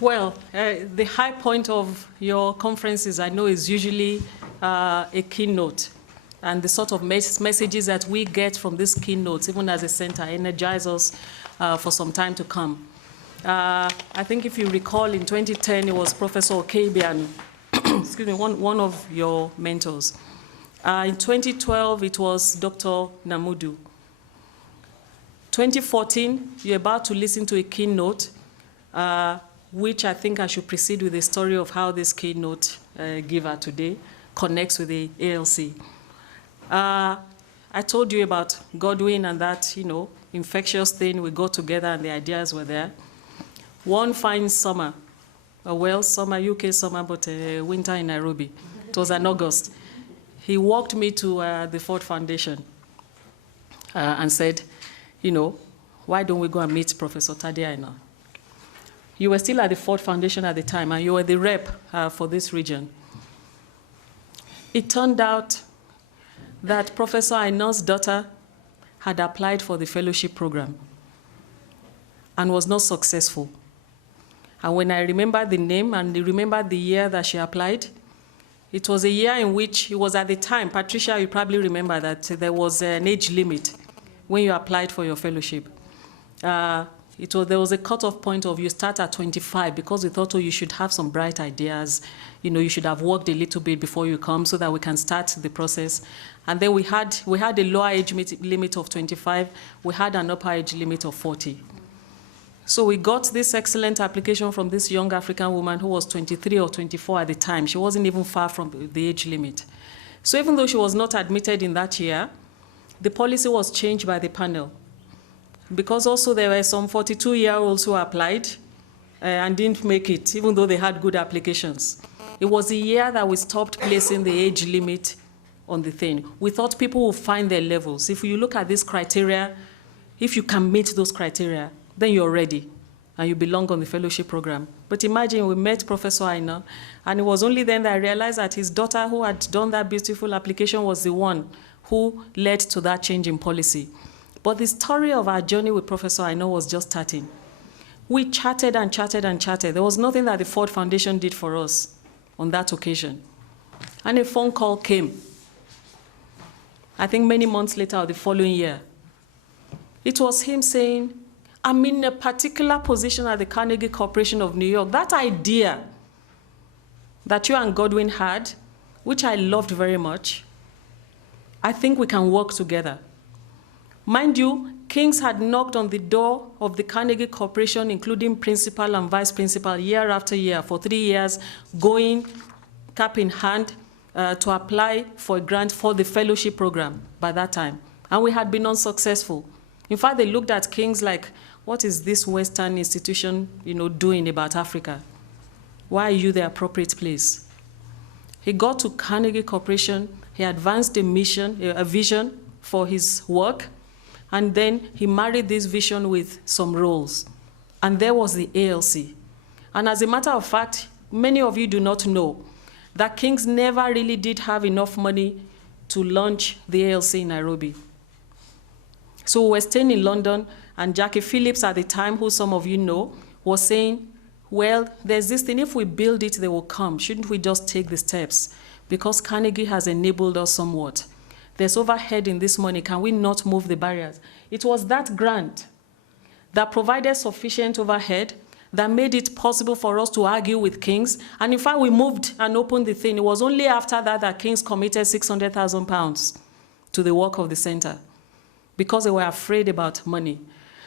Well, the high point of your conferences, I know, is usually a keynote. And the sort of messages that we get from these keynotes, even as a center, energize us for some time to come. I think if you recall, in 2010, it was Professor Okabian, excuse me, one of your mentors. In 2012, it was Dr. Namudu. 2014, you're about to listen to a keynote, which I think I should proceed with the story of how this keynote giver today connects with the ALC. I told you about Godwin and that, infectious thing. We got together and the ideas were there. One fine summer, summer, UK summer, but winter in Nairobi. It was in August. He walked me to the Ford Foundation and said, why don't we go and meet Professor Tade Aina? You were still at the Ford Foundation at the time, and you were the rep for this region. It turned out that Professor Aina's daughter had applied for the fellowship program and was not successful. And when I remember the name and remember the year that she applied, it was a year in which it was at the time, Patricia, you probably remember that there was an age limit when you applied for your fellowship. There was a cutoff point of you start at 25 because we thought, you should have some bright ideas. You should have worked a little bit before you come so that we can start the process. And then we had a lower age limit of 25. We had an upper age limit of 40. So we got this excellent application from this young African woman who was 23 or 24 at the time. She wasn't even far from the age limit. So even though she was not admitted in that year, the policy was changed by the panel. Because also there were some 42-year-olds who applied and didn't make it, even though they had good applications. It was a year that we stopped placing the age limit on the thing. We thought people would find their levels. If you look at this criteria, if you can meet those criteria, then you're ready and you belong on the fellowship program. But imagine we met Professor Aina, and it was only then that I realized that his daughter who had done that beautiful application was the one who led to that change in policy. But the story of our journey with Professor Aina was just starting. We chatted and chatted and chatted. There was nothing that the Ford Foundation did for us on that occasion. And a phone call came, I think many months later or the following year. It was him saying, I'm in a particular position at the Carnegie Corporation of New York. That idea that you and Godwin had, which I loved very much, I think we can work together. Mind you, Kings had knocked on the door of the Carnegie Corporation, including principal and vice principal, year after year, for 3 years, going cap in hand to apply for a grant for the fellowship program by that time. And we had been unsuccessful. In fact, they looked at Kings like, what is this Western institution doing about Africa? Why are you the appropriate place? He got to Carnegie Corporation, he advanced a vision for his work, and then he married this vision with some roles. And there was the ALC. And as a matter of fact, many of you do not know that Kings never really did have enough money to launch the ALC in Nairobi. So we were staying in London, and Jackie Phillips at the time, who some of you know, was saying, well, there's this thing, if we build it, they will come. Shouldn't we just take the steps? Because Carnegie has enabled us somewhat. There's overhead in this money. Can we not move the barriers? It was that grant that provided sufficient overhead that made it possible for us to argue with Kings. And in fact, we moved and opened the thing. It was only after that that Kings committed £600,000 to the work of the center because they were afraid about money.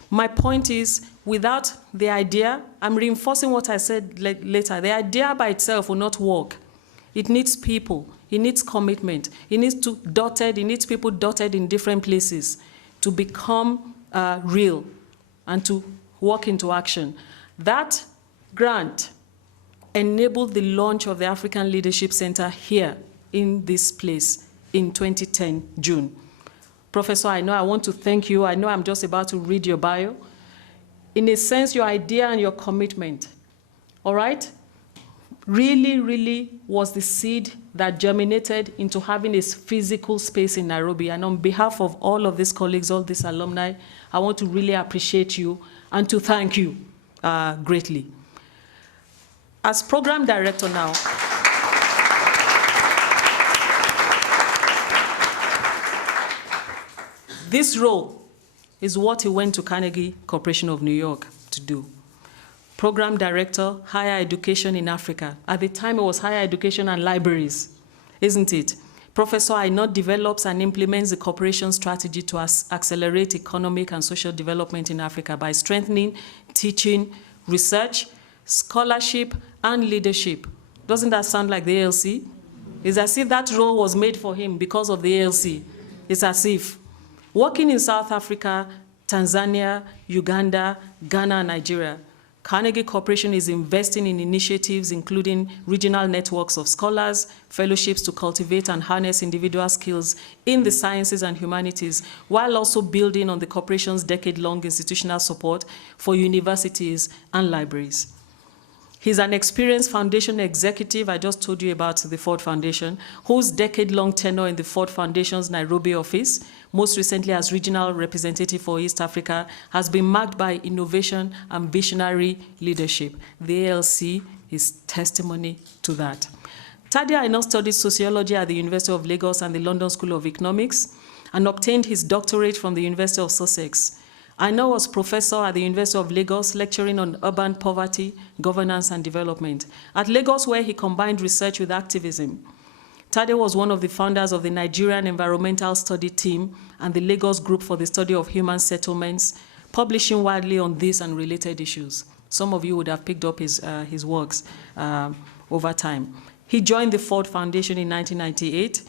My point is, without the idea, I'm reinforcing what I said later, the idea by itself will not work. It needs people. It needs commitment. It needs people dotted in different places to become real and to walk into action. That grant enabled the launch of the African Leadership Center here in this place in 2010, June. Professor, I know I want to thank you. I know I'm just about to read your bio. In a sense, your idea and your commitment, all right, really, really was the seed that germinated into having a physical space in Nairobi. And on behalf of all of these colleagues, all these alumni, I want to really appreciate you and to thank you greatly. As program director now, this role is what he went to Carnegie Corporation of New York to do. Program director, higher education in Africa. At the time, it was higher education and libraries, isn't it? Professor Aina develops and implements the corporation strategy to accelerate economic and social development in Africa by strengthening teaching, research, scholarship, and leadership. Doesn't that sound like the ALC? It's as if that role was made for him because of the ALC. It's as if. Working in South Africa, Tanzania, Uganda, Ghana, and Nigeria, Carnegie Corporation is investing in initiatives including regional networks of scholars, fellowships to cultivate and harness individual skills in the sciences and humanities, while also building on the corporation's decade-long institutional support for universities and libraries. He's an experienced foundation executive. I just told you about the Ford Foundation, whose decade-long tenure in the Ford Foundation's Nairobi office, most recently as regional representative for East Africa, has been marked by innovation and visionary leadership. The ALC is testimony to that. Tade Aina studied sociology at the University of Lagos and the London School of Economics and obtained his doctorate from the University of Sussex. Aina was professor at the University of Lagos, lecturing on urban poverty, governance, and development. At Lagos, where he combined research with activism. Tade was one of the founders of the Nigerian Environmental Study Team and the Lagos Group for the Study of Human Settlements, publishing widely on this and related issues. Some of you would have picked up his works over time. He joined the Ford Foundation in 1998,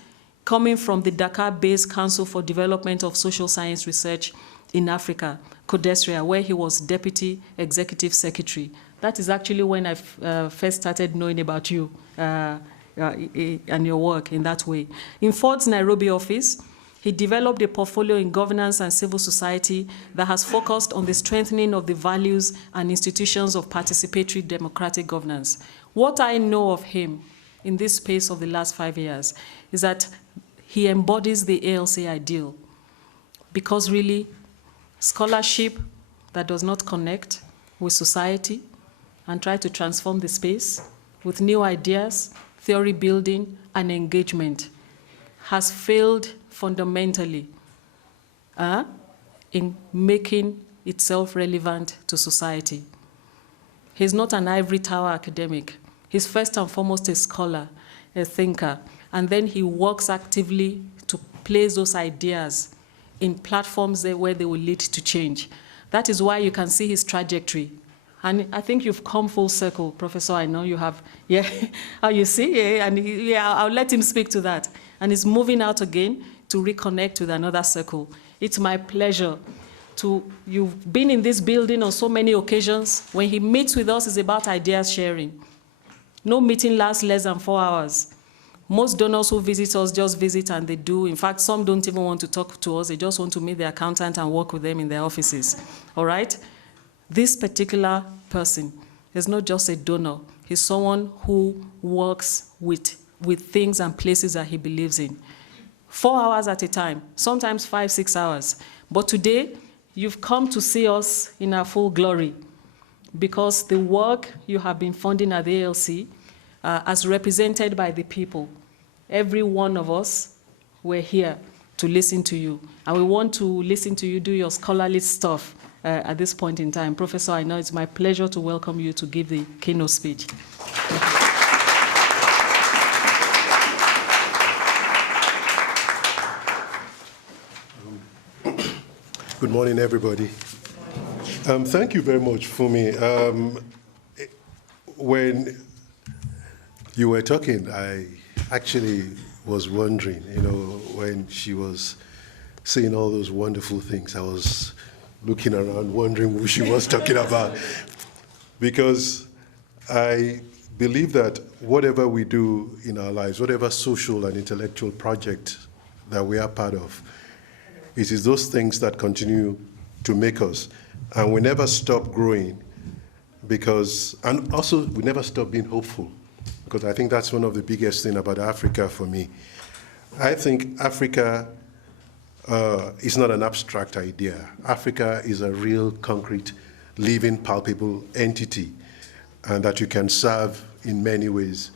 coming from the Dakar-based Council for Development of Social Science Research in Africa, CODESRIA, where he was Deputy Executive Secretary. That is actually when I first started knowing about you and your work in that way. In Ford's Nairobi office, he developed a portfolio in governance and civil society that has focused on the strengthening of the values and institutions of participatory democratic governance. What I know of him in this space of the last 5 years is that he embodies the ALC ideal, because really, scholarship that does not connect with society and try to transform the space with new ideas, theory building, and engagement has failed fundamentally in making itself relevant to society. He's not an ivory tower academic. He's first and foremost a scholar, a thinker, and then he works actively to place those ideas in platforms where they will lead to change. That is why you can see his trajectory. And I think you've come full circle, Professor. I know you have. Yeah, how you see? Yeah, and yeah, I'll let him speak to that. And he's moving out again to reconnect with another circle. It's my pleasure you've been in this building on so many occasions. When he meets with us, it's about ideas sharing. No meeting lasts less than 4 hours. Most donors who visit us just visit and they do. In fact, some don't even want to talk to us. They just want to meet their accountant and work with them in their offices. All right? This particular person is not just a donor. He's someone who works with things and places that he believes in. 4 hours at a time, sometimes 5, 6 hours. But today, you've come to see us in our full glory because the work you have been funding at the ALC, as represented by the people, every one of us, we're here to listen to you. And we want to listen to you do your scholarly stuff at this point in time. Professor, I know it's my pleasure to welcome you to give the keynote speech. Good morning, everybody. Thank you very much, Fumi. When you were talking, I actually was wondering, when she was saying all those wonderful things, I was looking around wondering who she was talking about. Because I believe that whatever we do in our lives, whatever social and intellectual project that we are part of, it is those things that continue to make us. And we never stop growing and also we never stop being hopeful, because I think that's one of the biggest things about Africa for me. I think Africa is not an abstract idea. Africa is a real, concrete, living, palpable entity, and that you can serve in many ways.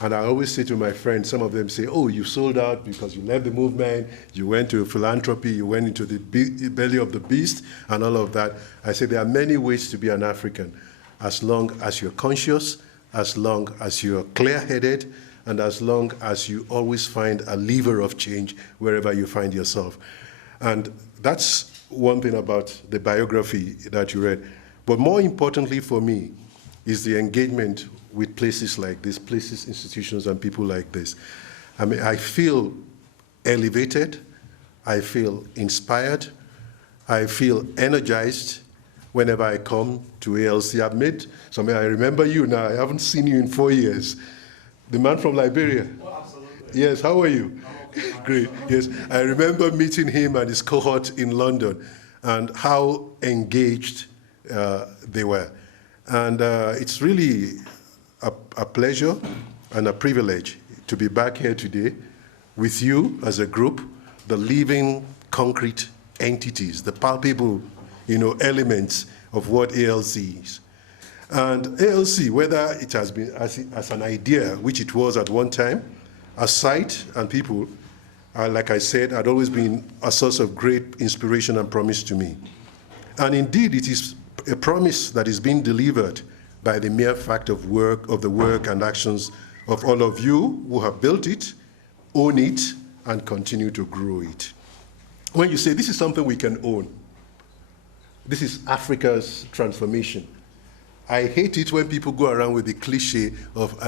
And I always say to my friends, some of them say, oh, you sold out because you left the movement, you went to philanthropy, you went into the belly of the beast, and all of that. I say there are many ways to be an African, as long as you're conscious, as long as you're clear-headed, and as long as you always find a lever of change wherever you find yourself. And that's one thing about the biography that you read. But more importantly for me is the engagement with places like this, places, institutions, and people like this. I mean, I feel elevated, I feel inspired, I feel energized whenever I come to ALC. I've met something, I remember you now, I haven't seen you in 4 years. The man from Liberia. Oh, absolutely. Yes, how are you? Okay. Great, yes. I remember meeting him and his cohort in London and how engaged they were. And it's really a pleasure and a privilege to be back here today with you as a group, the living, concrete entities, the palpable, elements of what ALC is. And ALC, whether it has been as an idea, which it was at one time, a site and people, like I said, had always been a source of great inspiration and promise to me. And indeed, it is a promise that is being delivered by the mere fact of the work and actions of all of you who have built it, own it, and continue to grow it. When you say this is something we can own, this is Africa's transformation. I hate it when people go around with the cliche of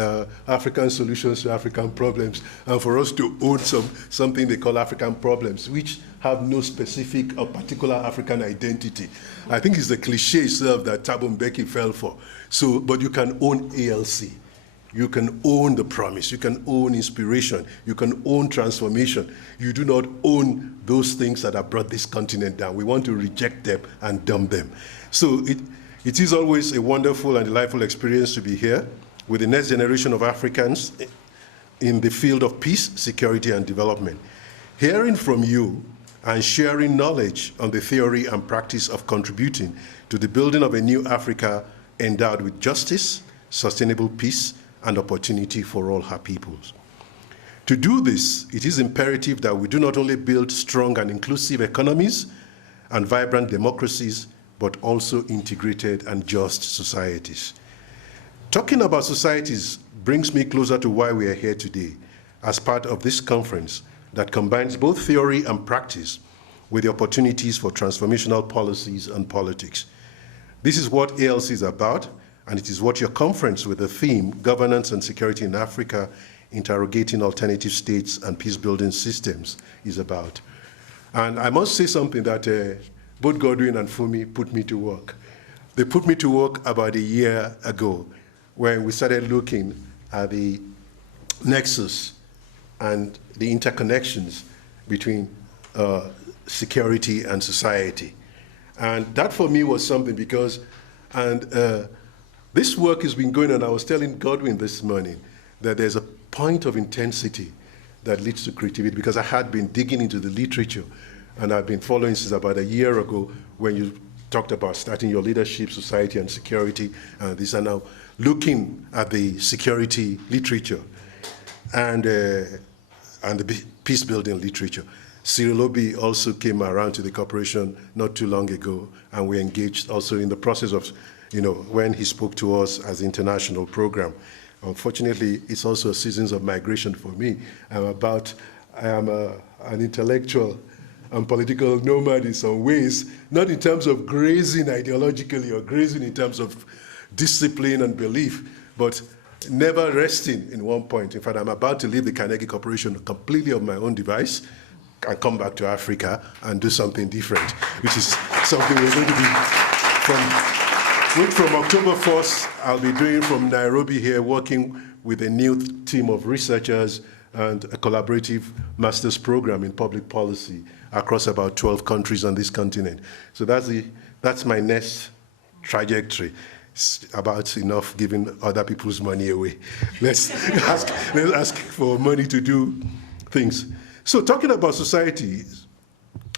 African solutions to African problems, and for us to own something they call African problems, which have no specific or particular African identity. I think it's the cliche itself that Thabo Mbeki fell for. So, but you can own ALC. You can own the promise. You can own inspiration. You can own transformation. You do not own those things that have brought this continent down. We want to reject them and dump them. So it is always a wonderful and delightful experience to be here with the next generation of Africans in the field of peace, security, and development. Hearing from you and sharing knowledge on the theory and practice of contributing to the building of a new Africa endowed with justice, sustainable peace, and opportunity for all her peoples. To do this, it is imperative that we do not only build strong and inclusive economies and vibrant democracies, but also integrated and just societies. Talking about societies brings me closer to why we are here today as part of this conference that combines both theory and practice with the opportunities for transformational policies and politics. This is what ALC is about, and it is what your conference with the theme, Governance and Security in Africa, Interrogating Alternative States and Peace-Building Systems, is about. And I must say something that both Godwin and Fumi put me to work. They put me to work about a year ago when we started looking at the nexus and the interconnections between security and society. And that for me was something because, this work has been going on. I was telling Godwin this morning that there's a point of intensity that leads to creativity because I had been digging into the literature and I've been following since about a year ago when you talked about starting your leadership, society, and security. These are now looking at the security literature and the peace-building literature. Cyril Obi also came around to the corporation not too long ago, and we engaged also in the process of, when he spoke to us as the international program. Unfortunately, it's also seasons of migration for me. I am an intellectual and political nomad in some ways, not in terms of grazing ideologically or grazing in terms of discipline and belief, but never resting in one point. In fact, I'm about to leave the Carnegie Corporation completely of my own device and come back to Africa and do something different, which is something we're going to be from October 1st, I'll be doing from Nairobi here, working with a new team of researchers and a collaborative master's program in public policy across about 12 countries on this continent. So that's my next trajectory. It's about enough giving other people's money away. Let's ask for money to do things. So talking about society,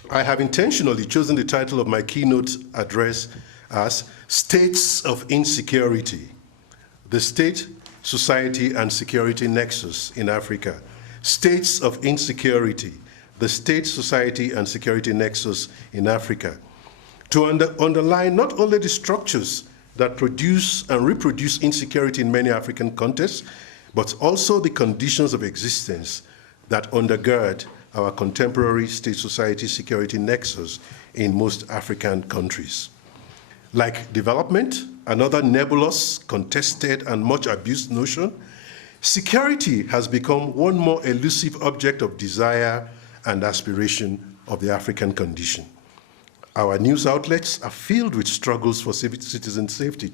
I have intentionally chosen the title of my keynote address as States of Insecurity, the state society, and security nexus in Africa. States of insecurity, the state, society, and security nexus in Africa. To underline not only the structures that produce and reproduce insecurity in many African contexts, but also the conditions of existence that undergird our contemporary state-society security nexus in most African countries. Like development, another nebulous, contested, and much abused notion, security has become one more elusive object of desire and aspiration of the African condition. Our news outlets are filled with struggles for citizen safety.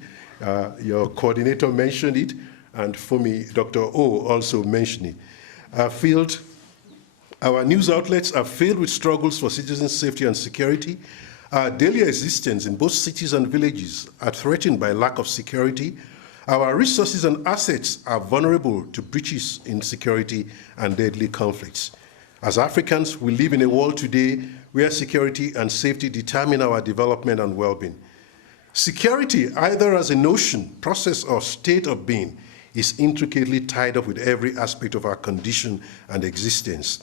Your coordinator mentioned it, and Fumi, Dr. O also mentioned it. Our news outlets are filled with struggles for citizen safety and security. Our daily existence in both cities and villages are threatened by lack of security. Our resources and assets are vulnerable to breaches in security and deadly conflicts. As Africans, we live in a world today where security and safety determine our development and well-being. Security, either as a notion, process, or state of being, is intricately tied up with every aspect of our condition and existence.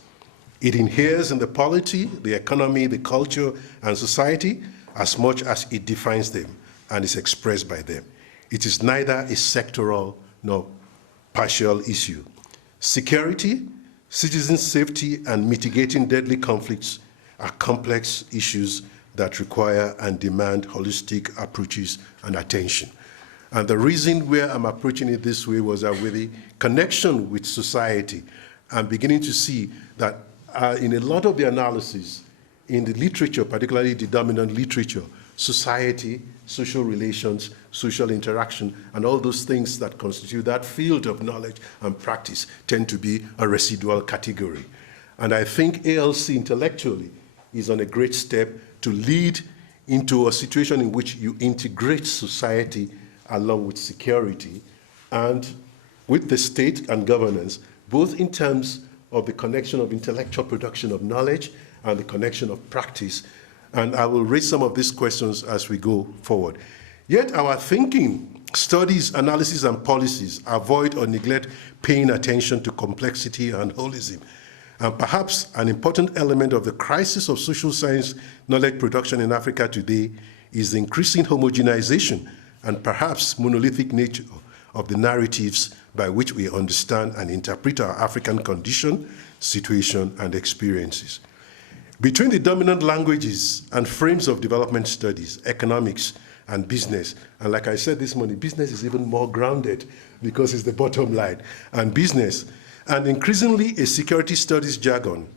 It inheres in the polity, the economy, the culture, and society as much as it defines them and is expressed by them. It is neither a sectoral nor partial issue. Security, citizen safety, and mitigating deadly conflicts are complex issues that require and demand holistic approaches and attention. And the reason where I'm approaching it this way was that with the connection with society, I'm beginning to see that in a lot of the analysis in the literature, particularly the dominant literature, society, social relations, social interaction, and all those things that constitute that field of knowledge and practice tend to be a residual category. And I think ALC intellectually is on a great step to lead into a situation in which you integrate society along with security and with the state and governance, both in terms of the connection of intellectual production of knowledge and the connection of practice. And I will raise some of these questions as we go forward. Yet our thinking, studies, analysis, and policies avoid or neglect paying attention to complexity and holism. And perhaps an important element of the crisis of social science knowledge production in Africa today is the increasing homogenization and perhaps monolithic nature of the narratives by which we understand and interpret our African condition, situation, and experiences. Between the dominant languages and frames of development studies, economics, and business, and like I said this morning, business is even more grounded because it's the bottom line, and business, and increasingly a security studies jargon,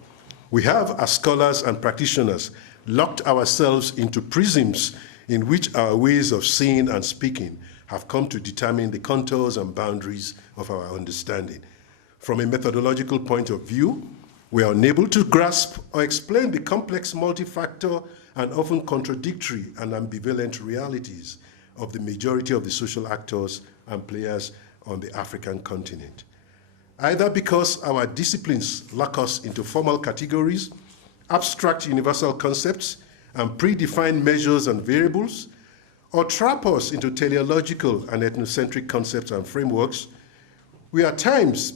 we have, as scholars and practitioners, locked ourselves into prisms in which our ways of seeing and speaking have come to determine the contours and boundaries of our understanding. From a methodological point of view, we are unable to grasp or explain the complex multi-factor and often contradictory and ambivalent realities of the majority of the social actors and players on the African continent. Either because our disciplines lock us into formal categories, abstract universal concepts, and predefined measures and variables, or trap us into teleological and ethnocentric concepts and frameworks, we at times,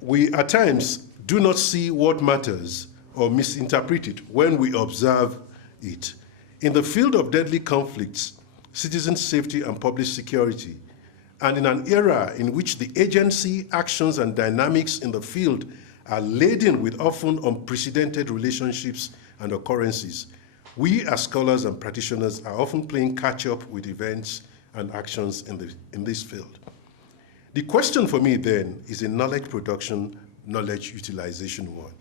we at times do not see what matters or misinterpret it when we observe it. In the field of deadly conflicts, citizen safety and public security, and in an era in which the agency, actions, and dynamics in the field are laden with often unprecedented relationships and occurrences, we as scholars and practitioners are often playing catch-up with events and actions in this field. The question for me then is a knowledge production, knowledge utilization one.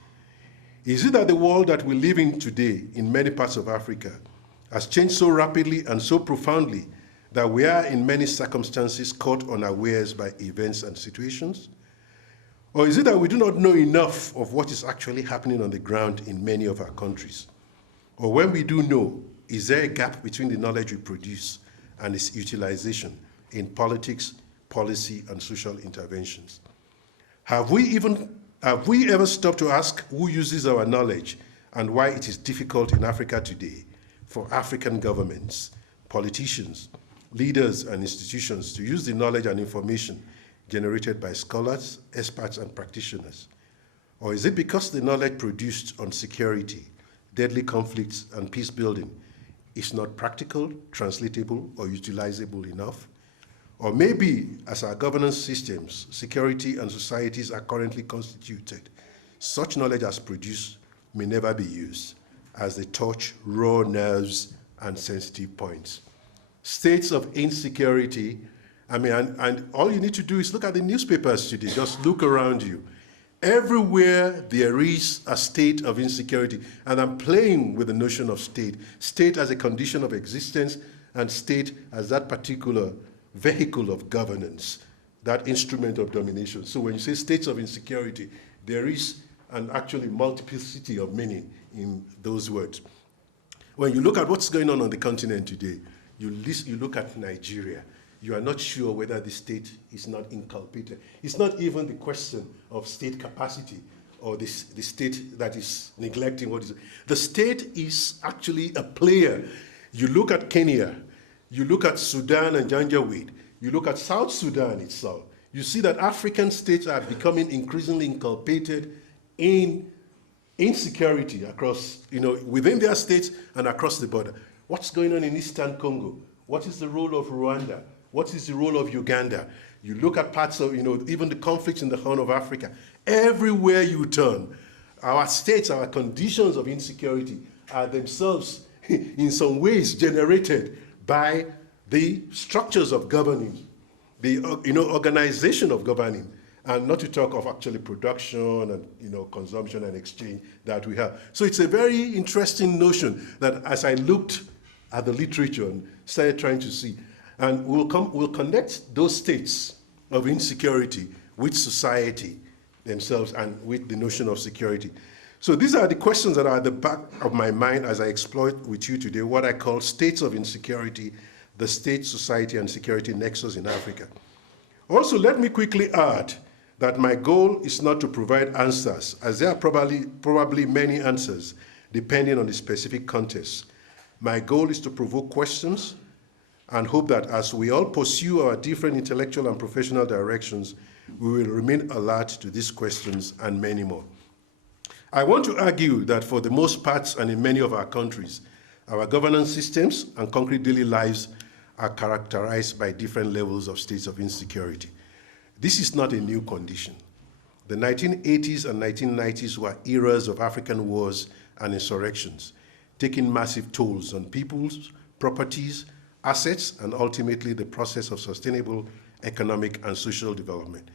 Is it that the world that we live in today in many parts of Africa has changed so rapidly and so profoundly that we are in many circumstances caught unawares by events and situations? Or is it that we do not know enough of what is actually happening on the ground in many of our countries? Or when we do know, is there a gap between the knowledge we produce and its utilization in politics, policy, and social interventions? Have we ever stopped to ask who uses our knowledge and why it is difficult in Africa today for African governments, politicians, leaders and institutions to use the knowledge and information generated by scholars, experts, and practitioners? Or is it because the knowledge produced on security, deadly conflicts, and peace building is not practical, translatable, or utilizable enough? Or maybe, as our governance systems, security, and societies are currently constituted, such knowledge as produced may never be used, as they touch raw nerves and sensitive points. States of insecurity, and all you need to do is look at the newspapers today, just look around you. Everywhere there is a state of insecurity, and I'm playing with the notion of state as a condition of existence, and state as that particular vehicle of governance, that instrument of domination. So when you say states of insecurity, there is an actually multiplicity of meaning in those words. When you look at what's going on the continent today, you look at Nigeria, you are not sure whether the state is not inculpated. It's not even the question of state capacity or the state that is neglecting what is. The state is actually a player. You look at Kenya, you look at Sudan and Janjaweed, you look at South Sudan itself, you see that African states are becoming increasingly inculpated in insecurity across, within their states and across the border. What's going on in Eastern Congo? What is the role of Rwanda? What is the role of Uganda? You look at parts of, even the conflicts in the Horn of Africa. Everywhere you turn, our states, our conditions of insecurity are themselves, in some ways, generated by the structures of governing, the organization of governing, and not to talk of actually production and consumption and exchange that we have. So it's a very interesting notion that as I looked at the literature and started trying to see, and we'll connect those states of insecurity with society themselves and with the notion of security. So these are the questions that are at the back of my mind as I explore with you today what I call states of insecurity, the state, society, and security nexus in Africa. Also, let me quickly add that my goal is not to provide answers, as there are probably many answers, depending on the specific context. My goal is to provoke questions and hope that as we all pursue our different intellectual and professional directions, we will remain alert to these questions and many more. I want to argue that for the most part and in many of our countries, our governance systems and concrete daily lives are characterized by different levels of states of insecurity. This is not a new condition. The 1980s and 1990s were eras of African wars and insurrections, taking massive tolls on people's properties, assets, and ultimately the process of sustainable economic and social development.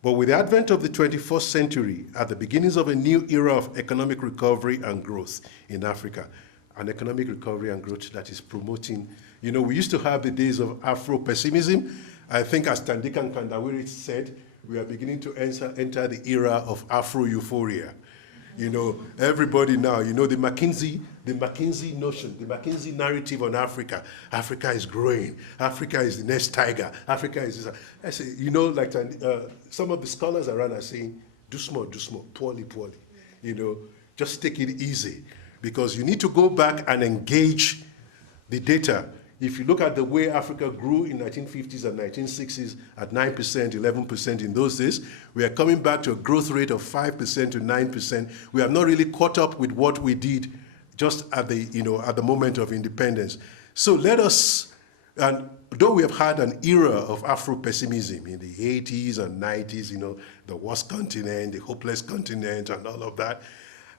But with the advent of the 21st century, at the beginnings of a new era of economic recovery and growth in Africa, an economic recovery and growth that is promoting, we used to have the days of Afro-pessimism. I think as Tandika Kandawiri said, we are beginning to enter the era of Afro-euphoria. Everybody now, the McKinsey notion, the McKinsey narrative on Africa. Africa is growing. Africa is the next tiger. Africa is this. I say, some of the scholars around are saying, do small, poorly. Just take it easy. Because you need to go back and engage the data. If you look at the way Africa grew in 1950s and 1960s at 9%, 11% in those days, we are coming back to a growth rate of 5% to 9%. We have not really caught up with what we did just at the moment of independence. So let us, and though we have had an era of Afro-pessimism in the 80s and 90s, the worst continent, the hopeless continent, and all of that,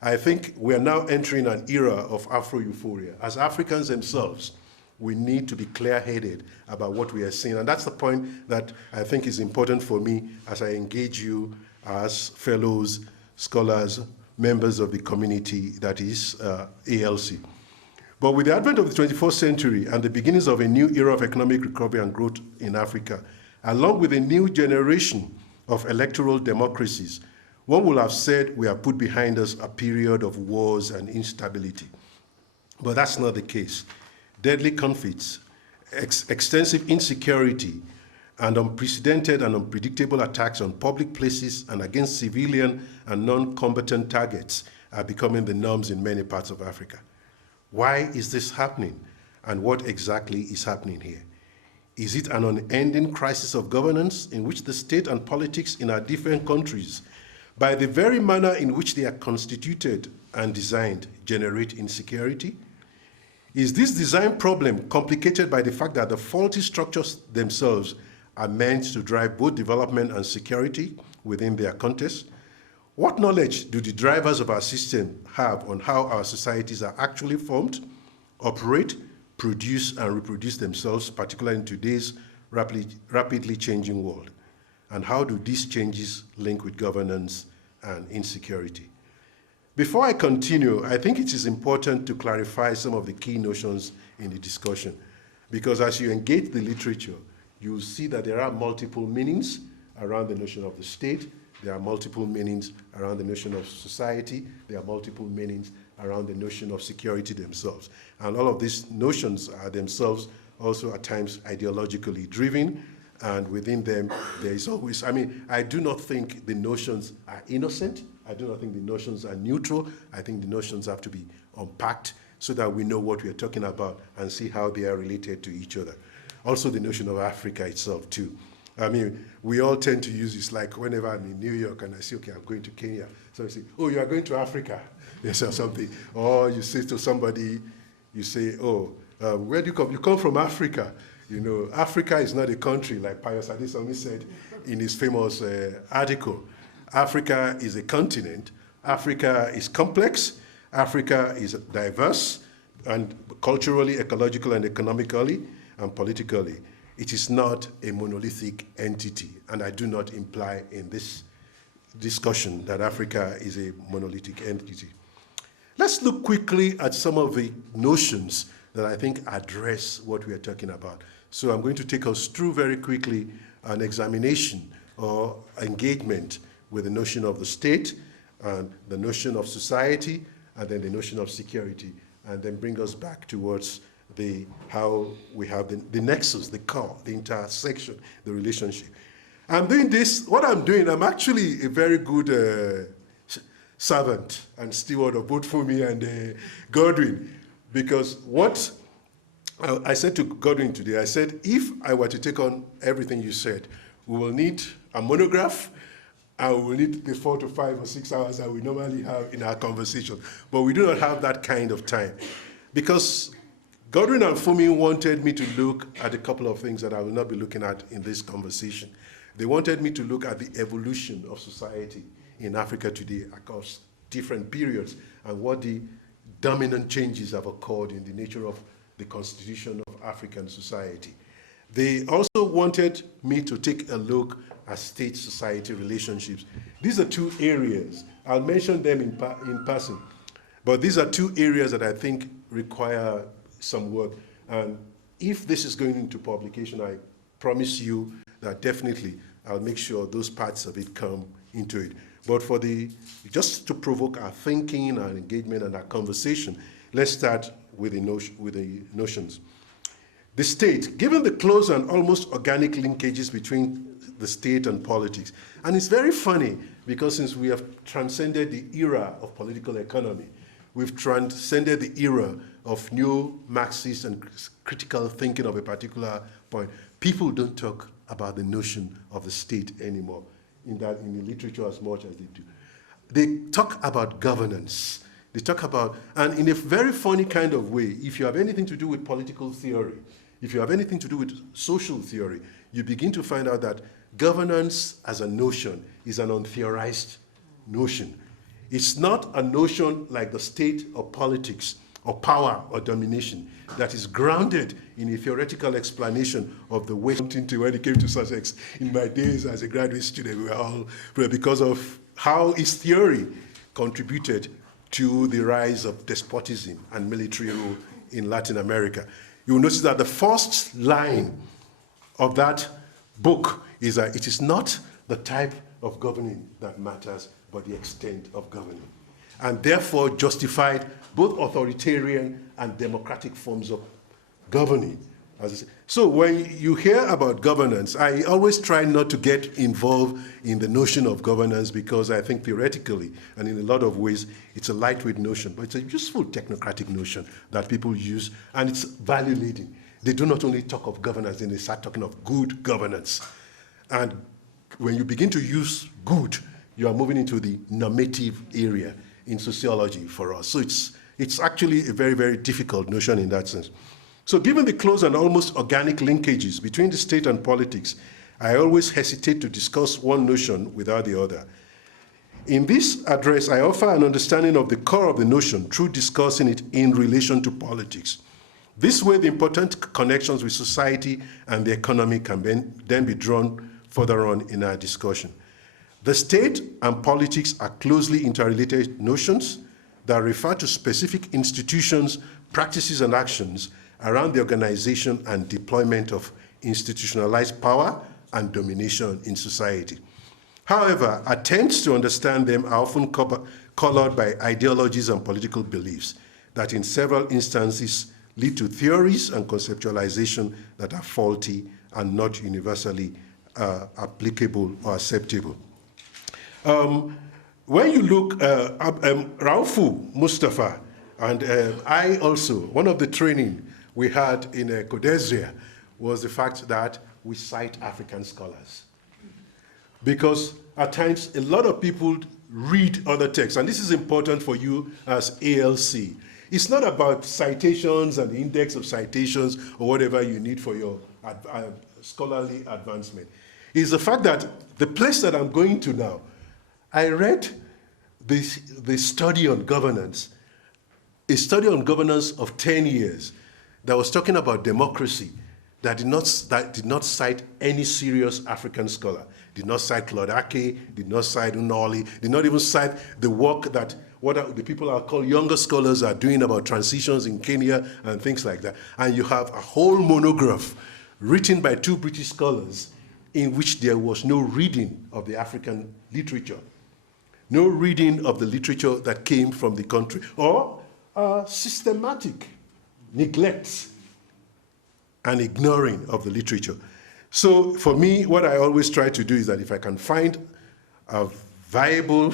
I think we are now entering an era of Afro-euphoria. As Africans themselves, we need to be clear-headed about what we are seeing. And that's the point that I think is important for me as I engage you as fellows, scholars, members of the community that is ALC. But with the advent of the 21st century and the beginnings of a new era of economic recovery and growth in Africa, along with a new generation of electoral democracies, one will have said we have put behind us a period of wars and instability. But that's not the case. Deadly conflicts, extensive insecurity, and unprecedented and unpredictable attacks on public places and against civilian and non-combatant targets are becoming the norms in many parts of Africa. Why is this happening, and what exactly is happening here? Is it an unending crisis of governance in which the state and politics in our different countries, by the very manner in which they are constituted and designed, generate insecurity? Is this design problem complicated by the fact that the faulty structures themselves are meant to drive both development and security within their context? What knowledge do the drivers of our system have on how our societies are actually formed, operate, produce, and reproduce themselves, particularly in today's rapidly changing world? And how do these changes link with governance and insecurity? Before I continue, I think it is important to clarify some of the key notions in the discussion, because as you engage the literature, you will see that there are multiple meanings around the notion of the state, there are multiple meanings around the notion of society, there are multiple meanings around the notion of security themselves. And all of these notions are themselves also at times ideologically driven, and within them there is always, I do not think the notions are innocent, I do not think the notions are neutral, I think the notions have to be unpacked so that we know what we are talking about and see how they are related to each other. Also the notion of Africa itself too. We all tend to use this, like whenever I'm in New York and I say, okay, I'm going to Kenya. So I say, oh, you are going to Africa, yes, or something. Or you say to somebody, you say, oh, where do you come? You come from Africa. You know, Africa is not a country, like Pius Adesomi said in his famous article. Africa is a continent. Africa is complex. Africa is diverse, and culturally, ecological, and economically, and politically. It is not a monolithic entity, and I do not imply in this discussion that Africa is a monolithic entity. Let's look quickly at some of the notions that I think address what we are talking about. So I'm going to take us through very quickly an examination or engagement with the notion of the state, and the notion of society, and then the notion of security, and then bring us back towards how we have the nexus, the core, the intersection, the relationship. I'm doing this, what I'm doing, I'm actually a very good servant and steward of both Fumi and Godwin, because what I said to Godwin today, I said, if I were to take on everything you said, we will need a monograph, and we will need the 4 to 5 or 6 hours that we normally have in our conversation. But we do not have that kind of time, because Godwin and Fumi wanted me to look at a couple of things that I will not be looking at in this conversation. They wanted me to look at the evolution of society in Africa today across different periods and what the dominant changes have occurred in the nature of the constitution of African society. They also wanted me to take a look at state-society relationships. These are two areas. I'll mention them in passing, but these are two areas that I think require some work. And if this is going into publication, I promise you that definitely I'll make sure those parts of it come into it. But just to provoke our thinking, our engagement, and our conversation, let's start with the notions. The state, given the close and almost organic linkages between the state and politics, and it's very funny because since we have transcended the era of political economy, we've transcended the era of new Marxist and critical thinking of a particular point. People don't talk about the notion of the state anymore in the literature as much as they do. They talk about governance. They talk about, and in a very funny kind of way, if you have anything to do with political theory, if you have anything to do with social theory, you begin to find out that governance as a notion is an untheorized notion. It's not a notion like the state or politics or power or domination that is grounded in a theoretical explanation of the way into when it came to Sussex. In my days as a graduate student, we were all, because of how his theory contributed to the rise of despotism and military rule in Latin America. You will notice that the first line of that book is that it is not the type of governing that matters, but the extent of governing, and therefore justified both authoritarian and democratic forms of governing. So when you hear about governance, I always try not to get involved in the notion of governance because I think theoretically and in a lot of ways it's a lightweight notion, but it's a useful technocratic notion that people use, and it's value-laden. they do not only talk of governance, then they start talking of good governance. And when you begin to use good, you are moving into the normative area in sociology for us. So it's actually a very, very difficult notion in that sense. So given the close and almost organic linkages between the state and politics, I always hesitate to discuss one notion without the other. In this address, I offer an understanding of the core of the notion through discussing it in relation to politics. This way, the important connections with society and the economy can then be drawn further on in our discussion. The state and politics are closely interrelated notions that refer to specific institutions, practices, and actions around the organization and deployment of institutionalized power and domination in society. However, attempts to understand them are often colored by ideologies and political beliefs that in several instances lead to theories and conceptualization that are faulty and not universally applicable or acceptable. When you look, Raufu Mustafa and I also, one of the training we had in Codesria was the fact that we cite African scholars. Because at times, a lot of people read other texts, and this is important for you as ALC. It's not about citations and the index of citations or whatever you need for your scholarly advancement. It's the fact that the place that I'm going to now, I read the study on governance, a study on governance of 10 years that was talking about democracy, that did not cite any serious African scholar. Did not cite Claude Ake, did not cite Unoli, did not even cite the work that the people are called younger scholars are doing about transitions in Kenya and things like that. And you have a whole monograph written by 2 British scholars in which there was no reading of the African literature, no reading of the literature that came from the country, or systematic neglect and ignoring of the literature. So for me, what I always try to do is that if I can find a viable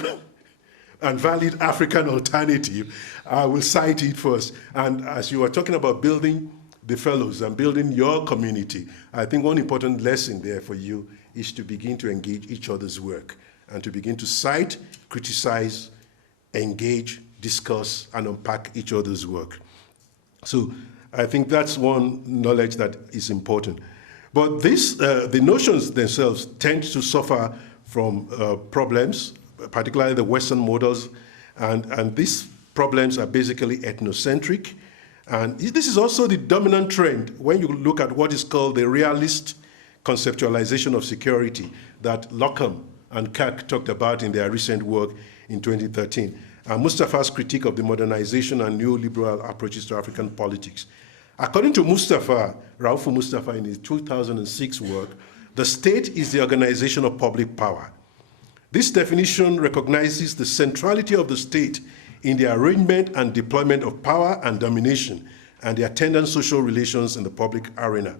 and valid African alternative, I will cite it first. And as you were talking about building the fellows and building your community, I think one important lesson there for you is to begin to engage each other's work and to begin to cite, criticize, engage, discuss, and unpack each other's work. So I think that's one knowledge that is important. But the notions themselves tend to suffer from problems, particularly the Western models, and these problems are basically ethnocentric. And this is also the dominant trend when you look at what is called the realist conceptualization of security that Lockham and Kirk talked about in their recent work in 2013. Mustafa's critique of the modernization and neoliberal approaches to African politics. According to Raufu Mustafa in his 2006 work, the state is the organization of public power. This definition recognizes the centrality of the state in the arrangement and deployment of power and domination and the attendant social relations in the public arena.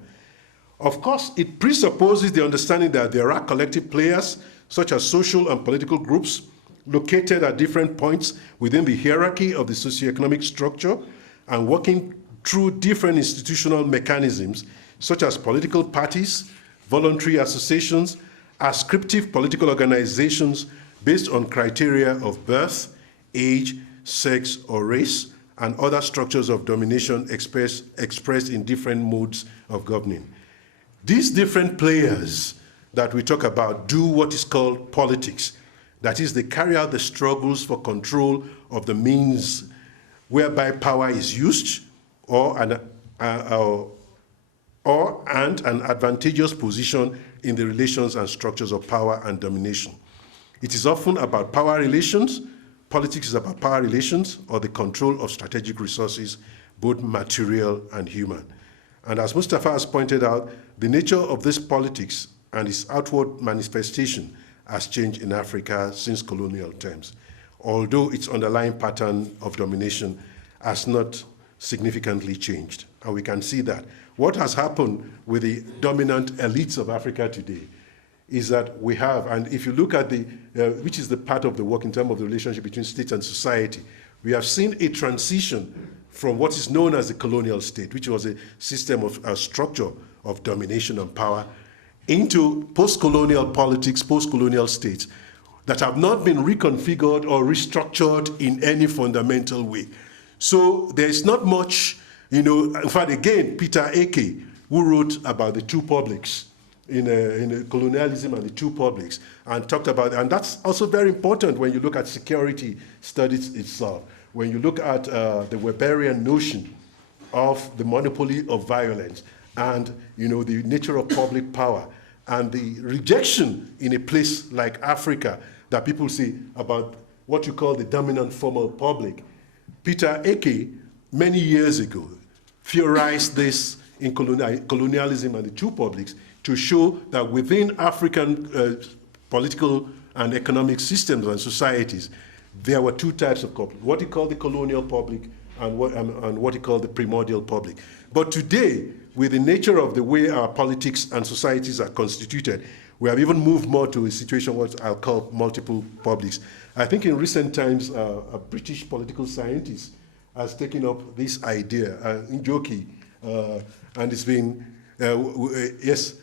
Of course, it presupposes the understanding that there are collective players, such as social and political groups, located at different points within the hierarchy of the socioeconomic structure and working through different institutional mechanisms, such as political parties, voluntary associations, ascriptive political organizations based on criteria of birth, age, sex, or race, and other structures of domination expressed in different modes of governing. These different players that we talk about do what is called politics. That is, they carry out the struggles for control of the means whereby power is used and an advantageous position in the relations and structures of power and domination. It is often about power relations. Politics is about power relations or the control of strategic resources, both material and human. And as Mustafa has pointed out, the nature of this politics and its outward manifestation has changed in Africa since colonial times, although its underlying pattern of domination has not significantly changed. And we can see that. What has happened with the dominant elites of Africa today is that we have, and if you look at which is the part of the work in terms of the relationship between state and society, we have seen a transition from what is known as the colonial state, which was a system of a structure of domination and power, into post-colonial politics, post-colonial states that have not been reconfigured or restructured in any fundamental way. So there's not much, in fact, again, Peter Eke, who wrote about the two publics, in colonialism and the two publics, and talked about, and that's also very important when you look at security studies itself, when you look at the Weberian notion of the monopoly of violence and the nature of public power and the rejection in a place like Africa that people say about what you call the dominant formal public. Peter Eke, many years ago, theorized this in colonialism and the two publics to show that within African political and economic systems and societies, there were two types of public, what he called the colonial public and what he called the primordial public. But today, with the nature of the way our politics and societies are constituted, we have even moved more to a situation what I'll call multiple publics. I think in recent times, a British political scientist has taken up this idea, Njoki, and it's been, it's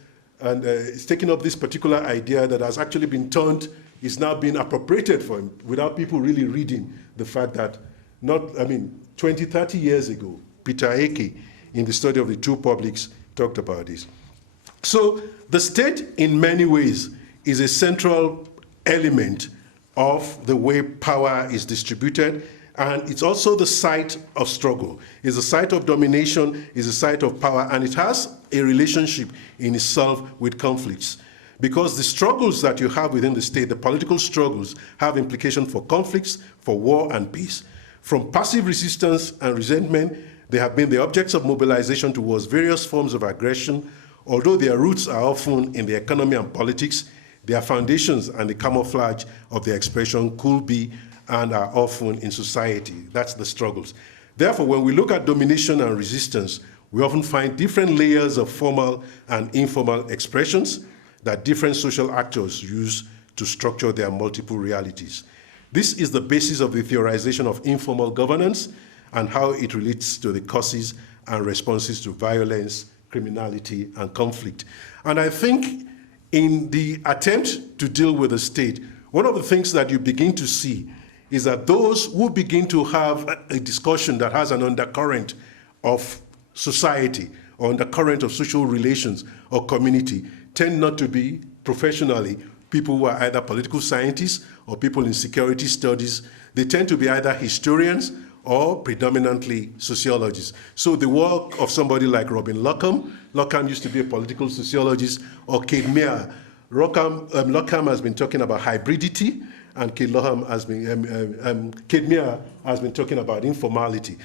taken up this particular idea that has actually been turned, is now being appropriated for him without people really reading the fact that 20, 30 years ago, Peter Eke, in the study of the two publics, talked about this. So the state, in many ways, is a central element of the way power is distributed, and it's also the site of struggle. It's a site of domination, it's a site of power, and it has a relationship in itself with conflicts. Because the struggles that you have within the state, the political struggles, have implications for conflicts, for war and peace. From passive resistance and resentment, they have been the objects of mobilization towards various forms of aggression. Although their roots are often in the economy and politics, their foundations and the camouflage of their expression could be and are often in society. That's the struggles. Therefore, when we look at domination and resistance, we often find different layers of formal and informal expressions that different social actors use to structure their multiple realities. This is the basis of the theorization of informal governance and how it relates to the causes and responses to violence, criminality, and conflict. And I think in the attempt to deal with the state, one of the things that you begin to see is that those who begin to have a discussion that has an undercurrent of society or undercurrent of social relations or community tend not to be professionally people who are either political scientists or people in security studies. They tend to be either historians or predominantly sociologists. So the work of somebody like Robin Lockham used to be a political sociologist, or Kate Meyer. Lockham has been talking about hybridity, and Kate Meyer has been talking about informality.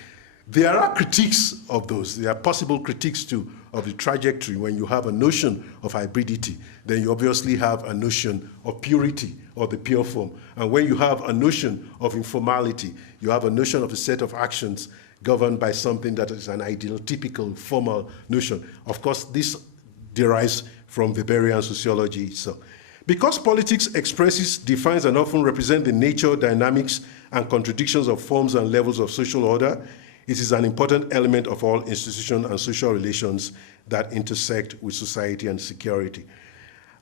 There are critiques of those. There are possible critiques too of the trajectory. When you have a notion of hybridity, then you obviously have a notion of purity or the pure form. And when you have a notion of informality, you have a notion of a set of actions governed by something that is an ideal, typical, formal notion. Of course, this derives from Weberian sociology itself. Because politics expresses, defines, and often represents the nature, dynamics, and contradictions of forms and levels of social order, it is an important element of all institutions and social relations that intersect with society and security.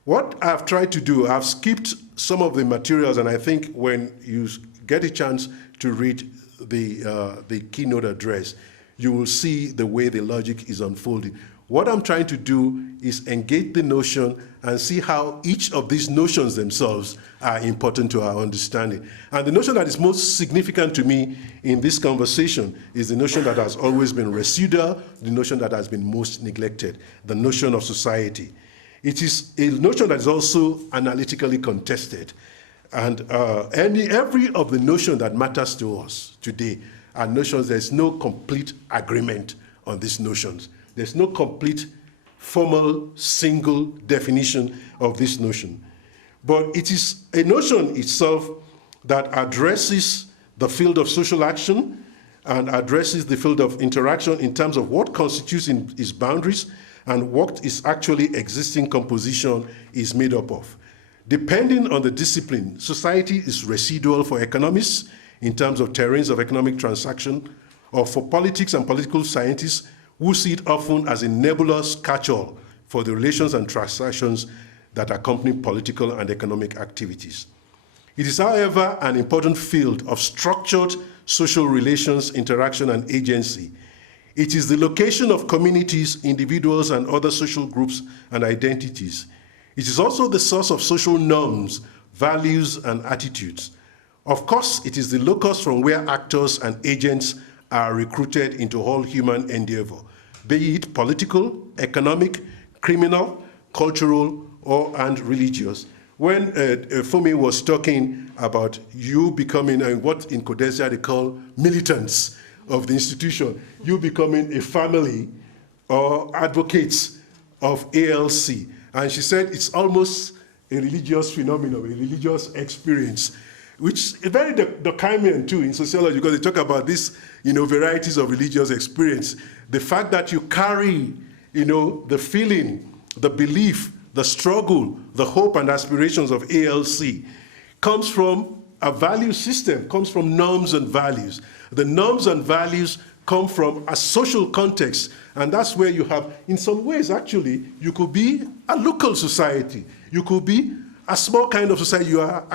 What I've tried to do, I've skipped some of the materials, and I think when you get a chance to read the keynote address, you will see the way the logic is unfolding. What I'm trying to do is engage the notion and see how each of these notions themselves are important to our understanding. And the notion that is most significant to me in this conversation is the notion that has always been residual, the notion that has been most neglected, the notion of society. It is a notion that is also analytically contested. And every of the notions that matters to us today are notions, there's no complete agreement on these notions. There's no complete, formal, single definition of this notion. But it is a notion itself that addresses the field of social action and addresses the field of interaction in terms of what constitutes its boundaries and what its actually existing composition is made up of. Depending on the discipline, society is residual for economists in terms of terrains of economic transaction, or for politics and political scientists who see it often as a nebulous catch-all for the relations and transactions that accompany political and economic activities. It is, however, an important field of structured social relations, interaction, and agency. It is the location of communities, individuals, and other social groups and identities. It is also the source of social norms, values, and attitudes. Of course, it is the locus from where actors and agents are recruited into all human endeavor, be it political, economic, criminal, cultural, and religious. When Fumi was talking about you becoming what in Codesia they call militants of the institution, you becoming a family or advocates of ALC. And she said it's almost a religious phenomenon, a religious experience, which is very Durkheimian too in sociology, because they talk about this, varieties of religious experience. The fact that you carry, the feeling, the belief, the struggle, the hope and aspirations of ALC comes from a value system, comes from norms and values. The norms and values come from a social context, and that's where you have, in some ways actually, you could be a local society. You could be a small kind of society. You are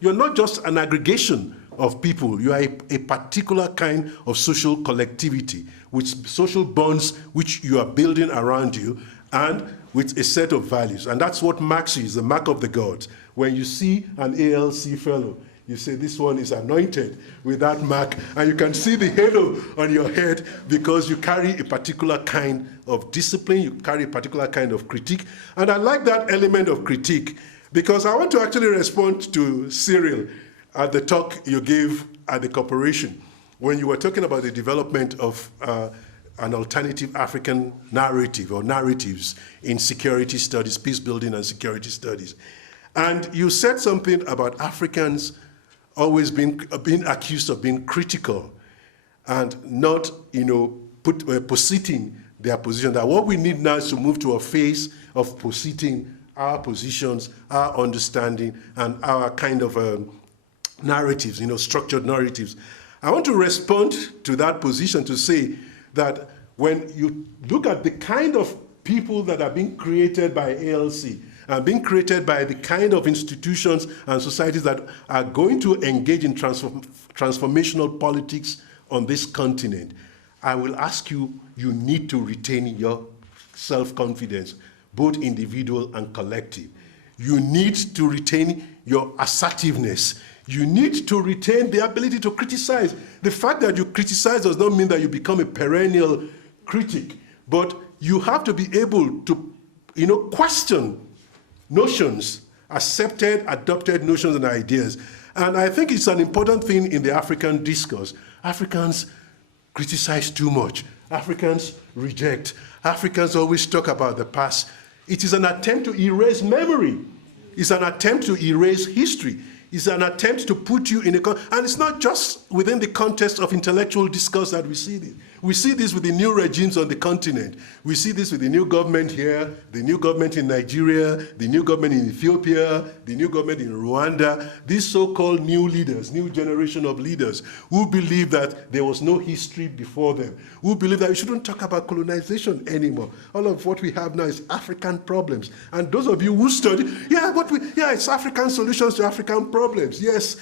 you're not just an aggregation of people. You are a particular kind of social collectivity with social bonds which you are building around you and with a set of values. And that's what marks you, is the mark of the gods. When you see an ALC fellow, you say this one is anointed with that mark, and you can see the halo on your head because you carry a particular kind of discipline, you carry a particular kind of critique. And I like that element of critique because I want to actually respond to Cyril at the talk you gave at the corporation when you were talking about the development of an alternative African narrative or narratives in security studies, peace building and security studies. And you said something about Africans always being accused of being critical and not, positing their position. That what we need now is to move to a phase of positing our positions, our understanding, and our kind of narratives, structured narratives. I want to respond to that position to say that when you look at the kind of people that are being created by ALC, and being created by the kind of institutions and societies that are going to engage in transformational politics on this continent, I will ask you, you need to retain your self-confidence, both individual and collective. You need to retain your assertiveness. You need to retain the ability to criticize. The fact that you criticize does not mean that you become a perennial critic, but you have to be able to, question notions, accepted, adopted notions and ideas. And I think it's an important thing in the African discourse. Africans criticize too much. Africans reject. Africans always talk about the past. It is an attempt to erase memory. It's an attempt to erase history. It's an attempt to put you in and it's not just within the context of intellectual discourse that we see this. We see this with the new regimes on the continent. We see this with the new government here, the new government in Nigeria, the new government in Ethiopia, the new government in Rwanda, these so-called new leaders, new generation of leaders who believe that there was no history before them, who believe that we shouldn't talk about colonization anymore. All of what we have now is African problems. And those of you who study, it's African solutions to African problems. Yes,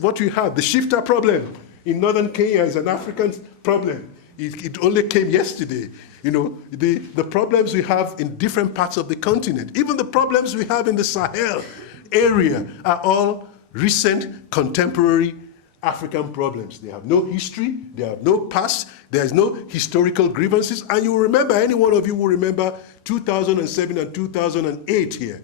what we have, the shifter problem in northern Kenya is an African problem. It only came yesterday. The problems we have in different parts of the continent, even the problems we have in the Sahel area are all recent, contemporary African problems. They have no history, they have no past, there's no historical grievances, and you will remember, any one of you will remember 2007 and 2008 here.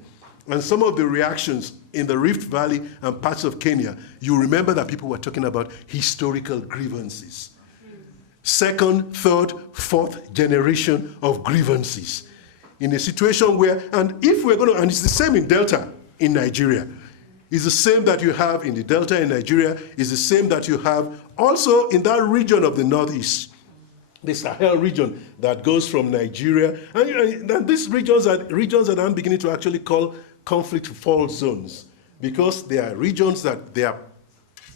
And some of the reactions in the Rift Valley and parts of Kenya, you remember that people were talking about historical grievances. Second, third, fourth generation of grievances. In a situation where, and it's the same in Delta in Nigeria. It's the same that you have in the Delta in Nigeria, it's the same that you have also in that region of the Northeast. The Sahel region that goes from Nigeria. And these regions are regions that I'm beginning to actually call conflict fault zones, because they are regions that they are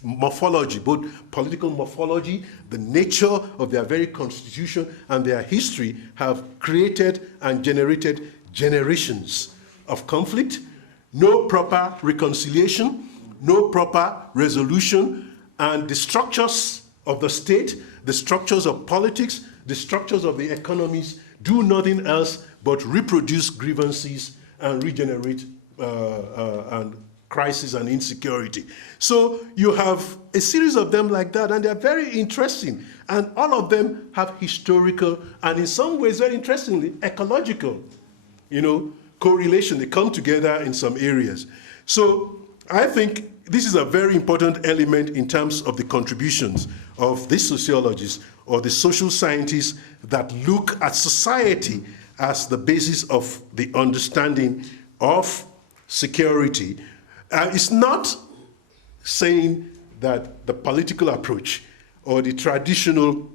morphology, both political morphology, the nature of their very constitution and their history have created and generated generations of conflict, no proper reconciliation, no proper resolution, and the structures of the state, the structures of politics, the structures of the economies do nothing else but reproduce grievances and regenerate and crisis and insecurity. So you have a series of them like that, and they're very interesting. And all of them have historical and in some ways, very interestingly, ecological, correlation. They come together in some areas. So I think this is a very important element in terms of the contributions of these sociologists or the social scientists that look at society as the basis of the understanding of security. It's not saying that the political approach or the traditional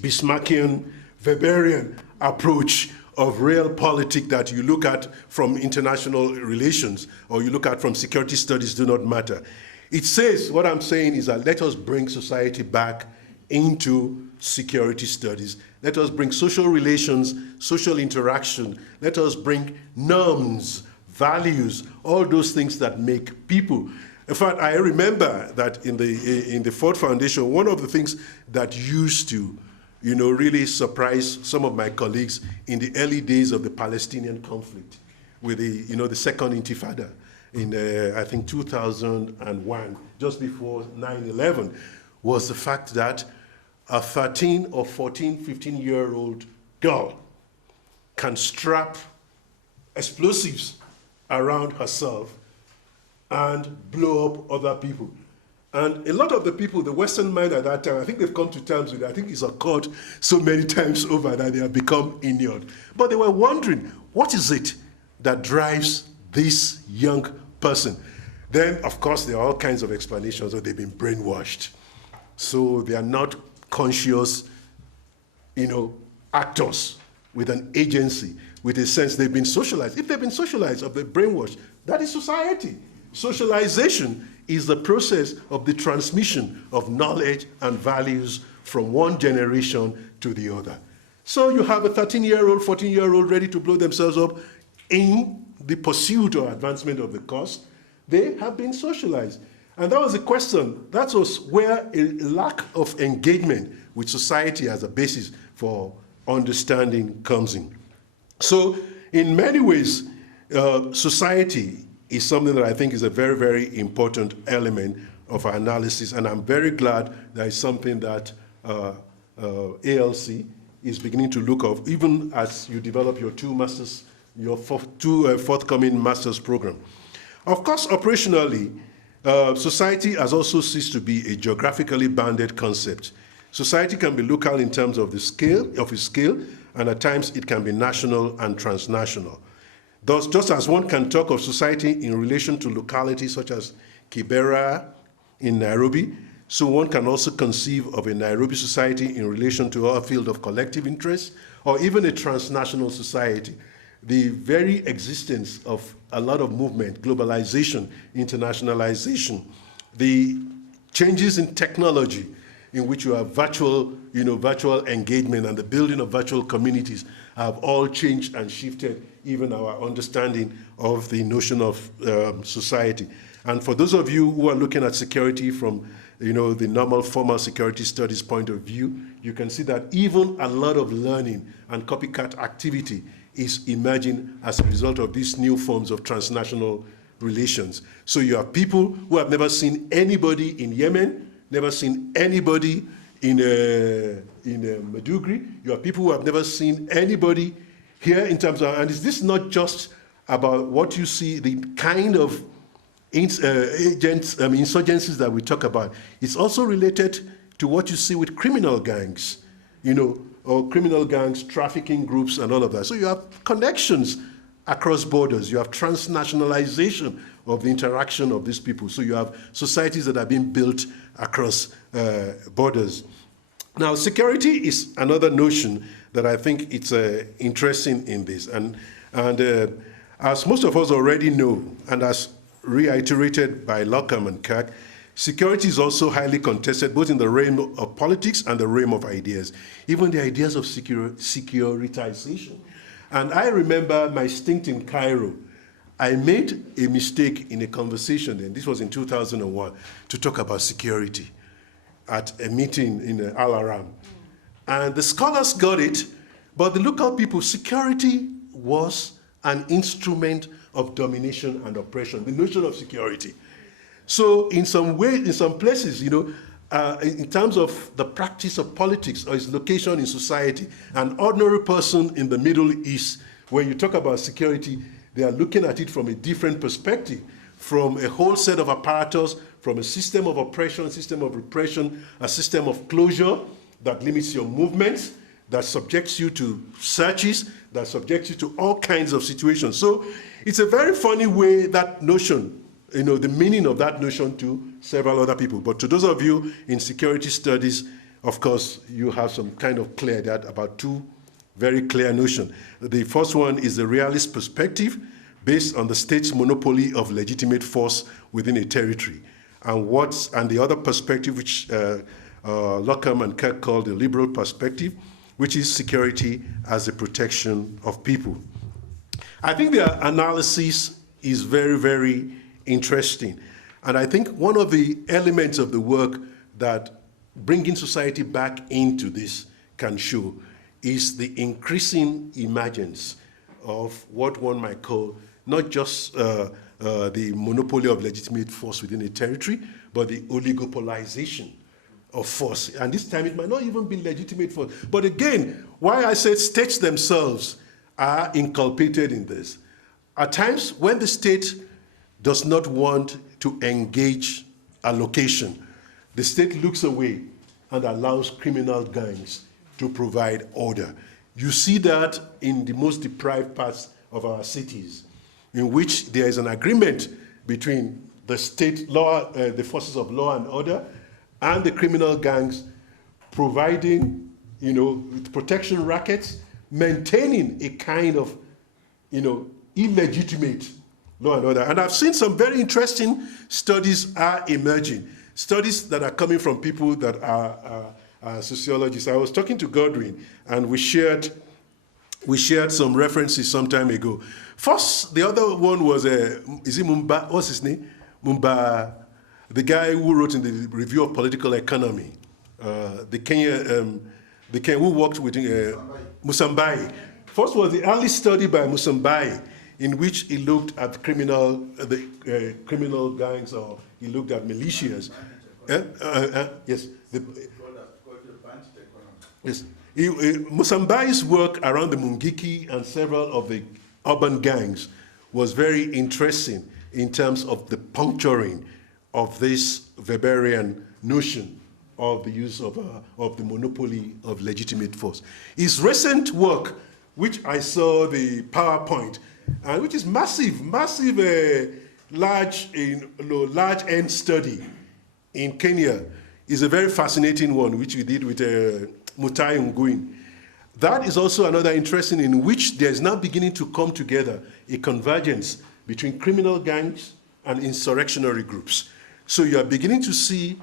Bismarckian, Weberian approach of real politics that you look at from international relations or you look at from security studies do not matter. It says, what I'm saying is that let us bring society back into security studies. Let us bring social relations, social interaction. Let us bring norms, values, all those things that make people. In fact, I remember that in the Ford Foundation, one of the things that used to really surprise some of my colleagues in the early days of the Palestinian conflict with the second intifada in, I think, 2001, just before 9/11, was the fact that a 13 or 14, 15-year-old girl can strap explosives around herself and blow up other people. And a lot of the people, the Western mind at that time, I think they've come to terms with it. I think it's occurred so many times over that they have become inured. But they were wondering, what is it that drives this young person? Then, of course, there are all kinds of explanations that they've been brainwashed. So they are not conscious, actors with an agency, with a sense they've been socialized. If they've been socialized or they're brainwashed, that is society. Socialization is the process of the transmission of knowledge and values from one generation to the other. So you have a 13-year-old, 14-year-old ready to blow themselves up in the pursuit or advancement of the cause. They have been socialized. And that was the question. That was where a lack of engagement with society as a basis for understanding comes in. So in many ways, society is something that I think is a very, very important element of our analysis, and I'm very glad that is something that ALC is beginning to look at, even as you develop your two forthcoming master's program. Of course, operationally, society has also ceased to be a geographically bounded concept. Society can be local in terms of its scale, and at times it can be national and transnational. Thus, just as one can talk of society in relation to localities such as Kibera in Nairobi, so one can also conceive of a Nairobi society in relation to our field of collective interest, or even a transnational society. The very existence of a lot of movement, globalization, internationalization, the changes in technology in which you have virtual engagement and the building of virtual communities have all changed and shifted even our understanding of the notion of society. And for those of you who are looking at security from the normal formal security studies point of view, you can see that even a lot of learning and copycat activity is emerging as a result of these new forms of transnational relations. So you have people who have never seen anybody in Yemen, never seen anybody in Maiduguri. You have people who have never seen anybody here in terms of, and is this not just about what you see, the kind of insurgencies that we talk about. It's also related to what you see with criminal gangs, or criminal gangs, trafficking groups, and all of that. So you have connections across borders. You have transnationalization of the interaction of these people. So you have societies that are being built across borders. Now, security is another notion that I think it's interesting in this. And as most of us already know, and as reiterated by Lockham and Kirk, Security is also highly contested, both in the realm of politics and the realm of ideas, even the ideas of securitization. And I remember my stint in Cairo. I made a mistake in a conversation, and this was in 2001, to talk about security at a meeting in Al Aram. And the scholars got it, but the local people, security was an instrument of domination and oppression, the notion of security. So in some way, in some places, you know, in terms of the practice of politics or its location in society, an ordinary person in the Middle East, when you talk about security, they are looking at it from a different perspective, from a whole set of apparatus, from a system of oppression, system of repression, a system of closure that limits your movements, that subjects you to searches, that subjects you to all kinds of situations. So it's a very funny way, that notion, you know, the meaning of that notion to several other people. But to those of you in security studies, of course, you have some kind of clear that about two very clear notions. The first one is the realist perspective based on the state's monopoly of legitimate force within a territory. And the other perspective, which Lockham and Kirk called the liberal perspective, which is security as a protection of people. I think their analysis is very, very interesting. And I think one of the elements of the work that bringing society back into this can show is the increasing emergence of what one might call not just the monopoly of legitimate force within a territory, but the oligopolization of force. And this time it might not even be legitimate force. But again, why I said states themselves are inculpated in this. At times when the state does not want to engage a location, the state looks away and allows criminal gangs to provide order. You see that in the most deprived parts of our cities, in which there is an agreement between the state law, the forces of law and order, and the criminal gangs providing, you know, protection rackets, maintaining a kind of, you know, illegitimate law and order. And I've seen some very interesting studies are emerging, studies that are coming from people that are sociologists. I was talking to Godwin, and we shared some references some time ago. First, the other one was, is it Mumba? What's his name? Mumba, the guy who wrote in the Review of Political Economy, the Kenyan who worked with Musambai. First was the early study by Musambai, in which he looked at criminal gangs, or he looked at militias. Yes. Yes. Musambai's work around the Mungiki and several of the urban gangs was very interesting in terms of the puncturing of this Weberian notion of the use of the monopoly of legitimate force. His recent work, which I saw the PowerPoint, and which is massive, large end study in Kenya, is a very fascinating one, which we did with Mutai Nguyen. That is also another interesting, in which there is now beginning to come together a convergence between criminal gangs and insurrectionary groups. So you are beginning to see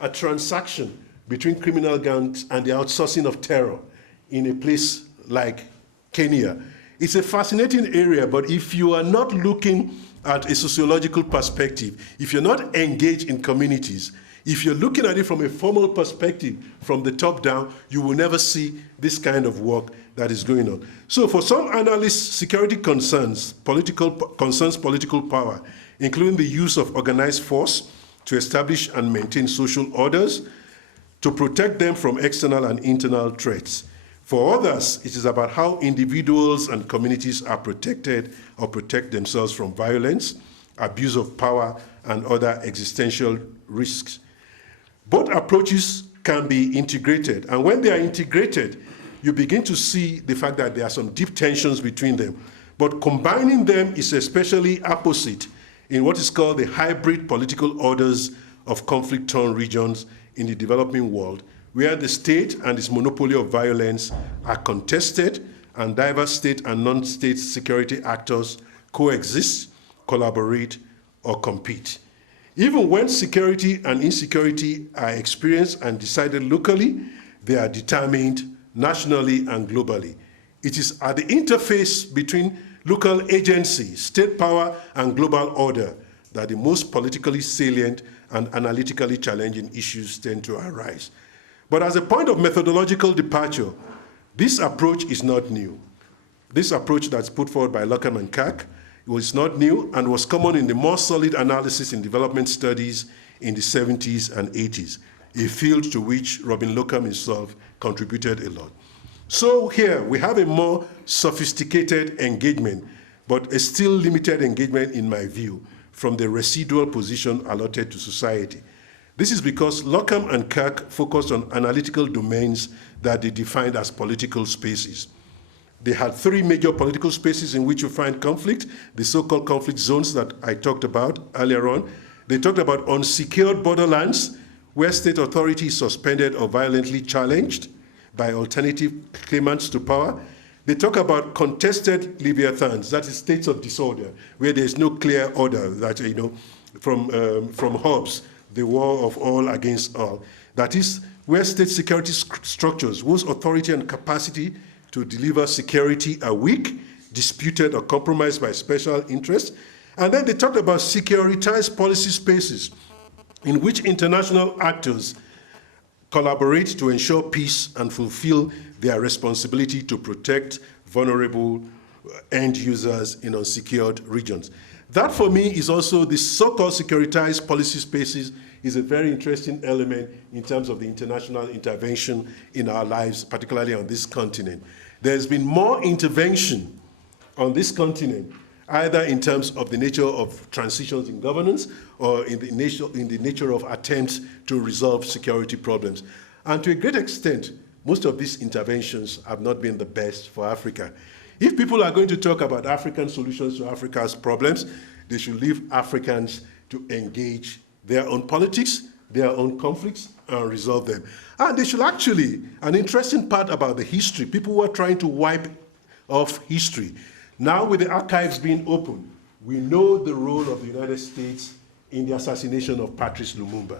a transaction between criminal gangs and the outsourcing of terror in a place like Kenya. It's a fascinating area, but if you are not looking at a sociological perspective, if you're not engaged in communities, if you're looking at it from a formal perspective, from the top down, you will never see this kind of work that is going on. So for some analysts, security concerns political power, including the use of organized force to establish and maintain social orders, to protect them from external and internal threats. For others, it is about how individuals and communities are protected or protect themselves from violence, abuse of power, and other existential risks. Both approaches can be integrated, and when they are integrated, you begin to see the fact that there are some deep tensions between them. But combining them is especially apposite in what is called the hybrid political orders of conflict-torn regions in the developing world, where the state and its monopoly of violence are contested and diverse state and non-state security actors coexist, collaborate, or compete. Even when security and insecurity are experienced and decided locally, they are determined nationally and globally. It is at the interface between local agency, state power, and global order that the most politically salient and analytically challenging issues tend to arise. But as a point of methodological departure, this approach is not new. This approach that's put forward by Lockham and Kirk was not new and was common in the more solid analysis in development studies in the 70s and 80s, a field to which Robin Lockham himself contributed a lot. So here we have a more sophisticated engagement, but a still limited engagement in my view, from the residual position allotted to society. This is because Lockham and Kirk focused on analytical domains that they defined as political spaces. They had three major political spaces in which you find conflict, the so-called conflict zones that I talked about earlier on. They talked about unsecured borderlands, where state authority is suspended or violently challenged by alternative claimants to power. They talk about contested leviathans, that is states of disorder, where there is no clear order, that, from Hobbes, the war of all against all. That is, where state security structures, whose authority and capacity to deliver security are weak, disputed, or compromised by special interests. And then they talked about securitized policy spaces in which international actors collaborate to ensure peace and fulfill their responsibility to protect vulnerable end users in unsecured regions. That, for me, is also the so-called securitized policy spaces is a very interesting element in terms of the international intervention in our lives, particularly on this continent. There's been more intervention on this continent, either in terms of the nature of transitions in governance or in the nature of attempts to resolve security problems. And to a great extent, most of these interventions have not been the best for Africa. If people are going to talk about African solutions to Africa's problems, they should leave Africans to engage their own politics, their own conflicts, and resolve them. And they should actually, an interesting part about the history, people were trying to wipe off history. Now with the archives being open, we know the role of the United States in the assassination of Patrice Lumumba.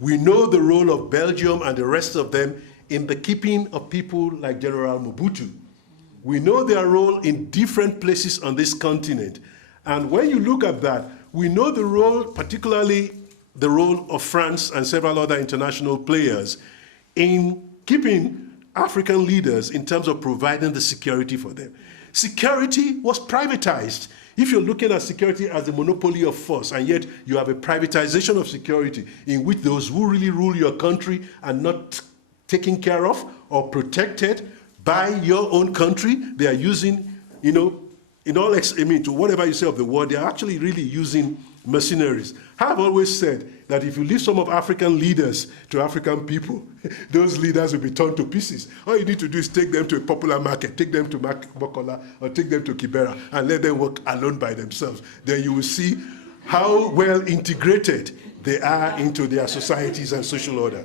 We know the role of Belgium and the rest of them in the keeping of people like General Mobutu. We know their role in different places on this continent. And when you look at that, we know the role, particularly the role of France and several other international players in keeping African leaders in terms of providing the security for them. Security was privatized. If you're looking at security as the monopoly of force, and yet you have a privatization of security in which those who really rule your country are not taken care of or protected by your own country, they are using, to whatever you say of the world, they are actually really using mercenaries. I've always said that if you leave some of African leaders to African people, those leaders will be torn to pieces. All you need to do is take them to a popular market, take them to Mokola, or take them to Kibera, and let them work alone by themselves. Then you will see how well integrated they are into their societies and social order.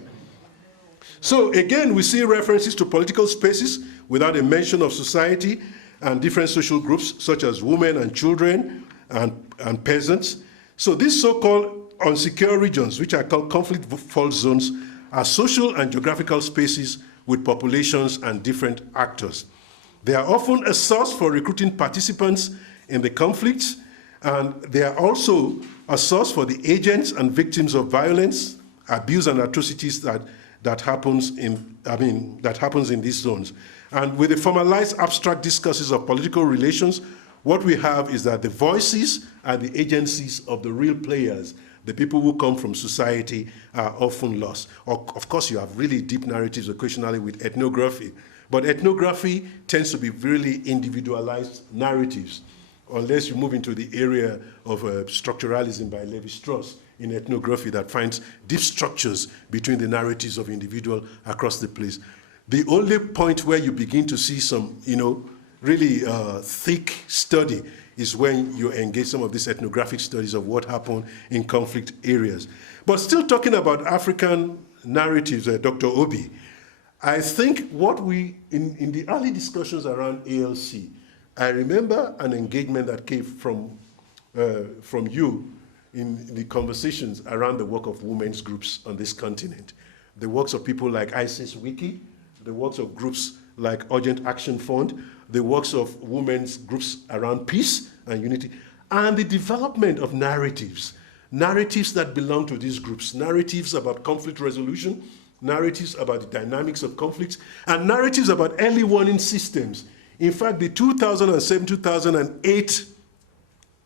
So again, we see references to political spaces without a mention of society and different social groups, such as women and children and peasants. So these so-called unsecure regions, which are called conflict fault zones, are social and geographical spaces with populations and different actors. They are often a source for recruiting participants in the conflicts, and they are also a source for the agents and victims of violence, abuse, and atrocities that happens in these zones. And with the formalized abstract discourses of political relations, what we have is that the voices and the agencies of the real players, the people who come from society, are often lost. Of course, you have really deep narratives occasionally with ethnography, but ethnography tends to be really individualized narratives, unless you move into the area of structuralism by Levi-Strauss in ethnography that finds deep structures between the narratives of individuals across the place. The only point where you begin to see some, really thick study is when you engage some of these ethnographic studies of what happened in conflict areas. But still talking about African narratives, Dr. Obi, I think what in the early discussions around ALC, I remember an engagement that came from you, in the conversations around the work of women's groups on this continent. The works of people like ISIS Wiki, the works of groups like Urgent Action Fund, the works of women's groups around peace and unity, and the development of narratives that belong to these groups, narratives about conflict resolution, narratives about the dynamics of conflicts, and narratives about early warning systems. In fact, the 2007-2008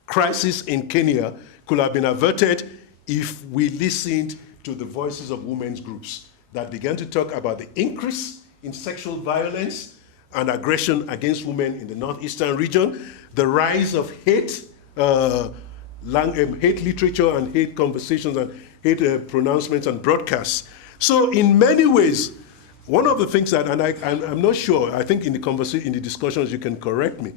crisis in Kenya could have been averted if we listened to the voices of women's groups that began to talk about the increase in sexual violence and aggression against women in the northeastern region, the rise of hate, hate literature and hate conversations and hate pronouncements and broadcasts. So in many ways, one of the things that, and I'm not sure, I think in the discussions you can correct me,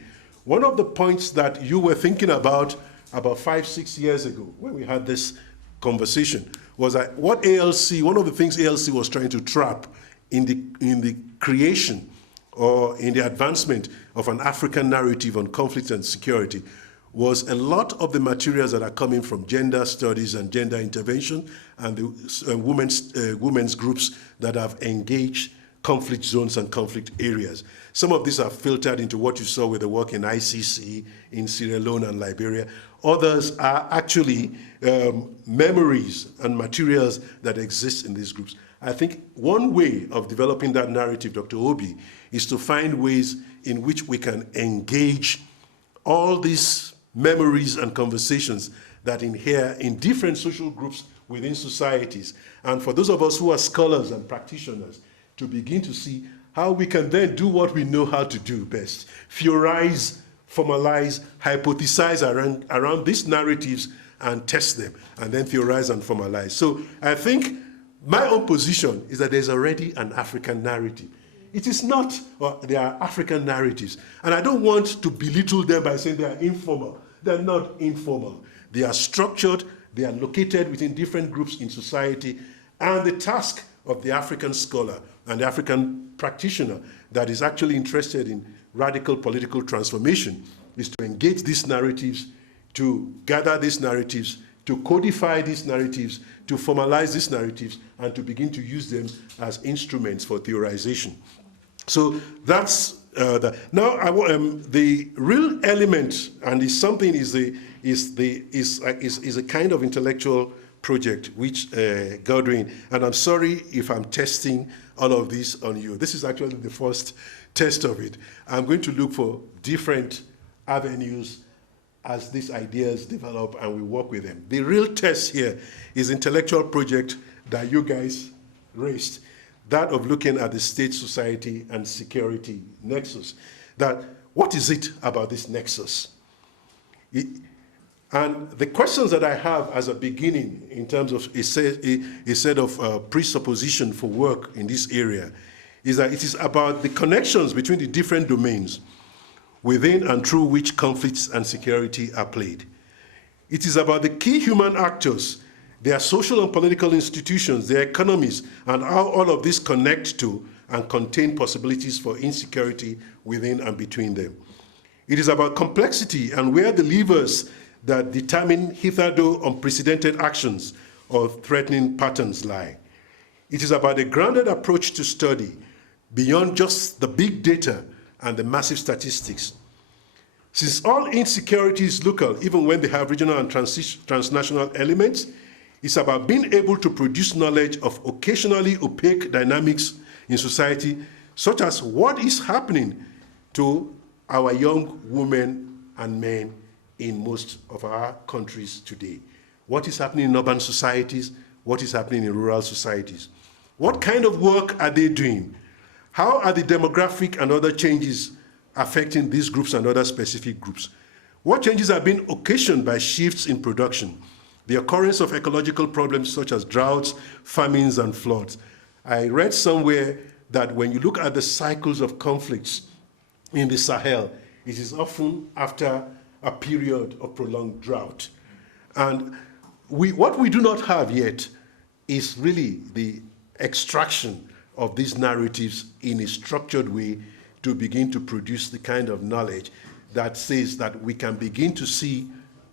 one of the points that you were thinking about 5-6 years ago when we had this conversation was that one of the things ALC was trying to trap in the creation or in the advancement of an African narrative on conflict and security was a lot of the materials that are coming from gender studies and gender intervention and the women's groups that have engaged conflict zones and conflict areas. Some of these are filtered into what you saw with the work in ICC, in Sierra Leone and Liberia. Others are actually memories and materials that exist in these groups. I think one way of developing that narrative, Dr. Obi, is to find ways in which we can engage all these memories and conversations that inhere in different social groups within societies. And for those of us who are scholars and practitioners, to begin to see how we can then do what we know how to do best. Theorize, formalize, hypothesize around these narratives and test them, and then theorize and formalize. So I think my own position is that there's already an African narrative. It is not, or there are African narratives. And I don't want to belittle them by saying they are informal. They're not informal. They are structured, they are located within different groups in society, and the task of the African scholar and the African practitioner that is actually interested in radical political transformation is to engage these narratives, to gather these narratives, to codify these narratives, to formalize these narratives, and to begin to use them as instruments for theorization. So that's now the real element, and is something is a kind of intellectual project which Godwin, and I'm sorry if I'm testing all of this on you. This is actually the first test of it. I'm going to look for different avenues as these ideas develop and we work with them. The real test here is intellectual project that you guys raised, that of looking at the state, society, and security nexus. That what is it about this nexus? And the questions that I have as a beginning in terms of a set of presupposition for work in this area is that it is about the connections between the different domains within and through which conflicts and security are played. It is about the key human actors, their social and political institutions, their economies, and how all of this connect to and contain possibilities for insecurity within and between them. It is about complexity and where the levers that determine hitherto unprecedented actions or threatening patterns lie. It is about a grounded approach to study beyond just the big data and the massive statistics. Since all insecurity is local, even when they have regional and transnational elements, it's about being able to produce knowledge of occasionally opaque dynamics in society, such as what is happening to our young women and men in most of our countries today. What is happening in urban societies? What is happening in rural societies? What kind of work are they doing? How are the demographic and other changes affecting these groups and other specific groups? What changes are being occasioned by shifts in production? The occurrence of ecological problems such as droughts, famines, and floods. I read somewhere that when you look at the cycles of conflicts in the Sahel, it is often after a period of prolonged drought. And what we do not have yet is really the extraction of these narratives in a structured way to begin to produce the kind of knowledge that says that we can begin to see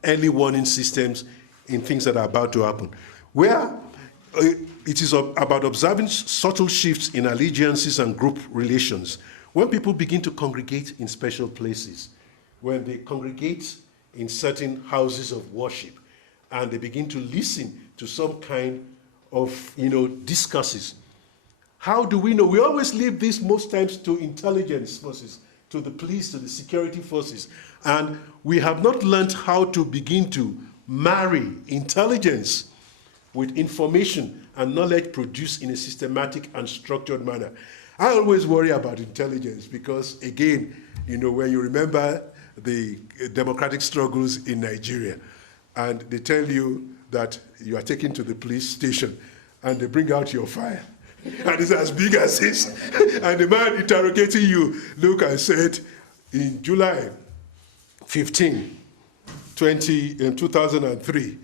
early warning systems in things that are about to happen, where it is about observing subtle shifts in allegiances and group relations. When people begin to congregate in special places, when they congregate in certain houses of worship, and they begin to listen to some kind of, discourses. How do we know? We always leave this most times to intelligence forces, to the police, to the security forces. And we have not learned how to begin to marry intelligence with information and knowledge produced in a systematic and structured manner. I always worry about intelligence because, again, when you remember the democratic struggles in Nigeria, and they tell you that you are taken to the police station, and they bring out your file, and it's as big as this, and the man interrogating you look and said, in July 15, 2003,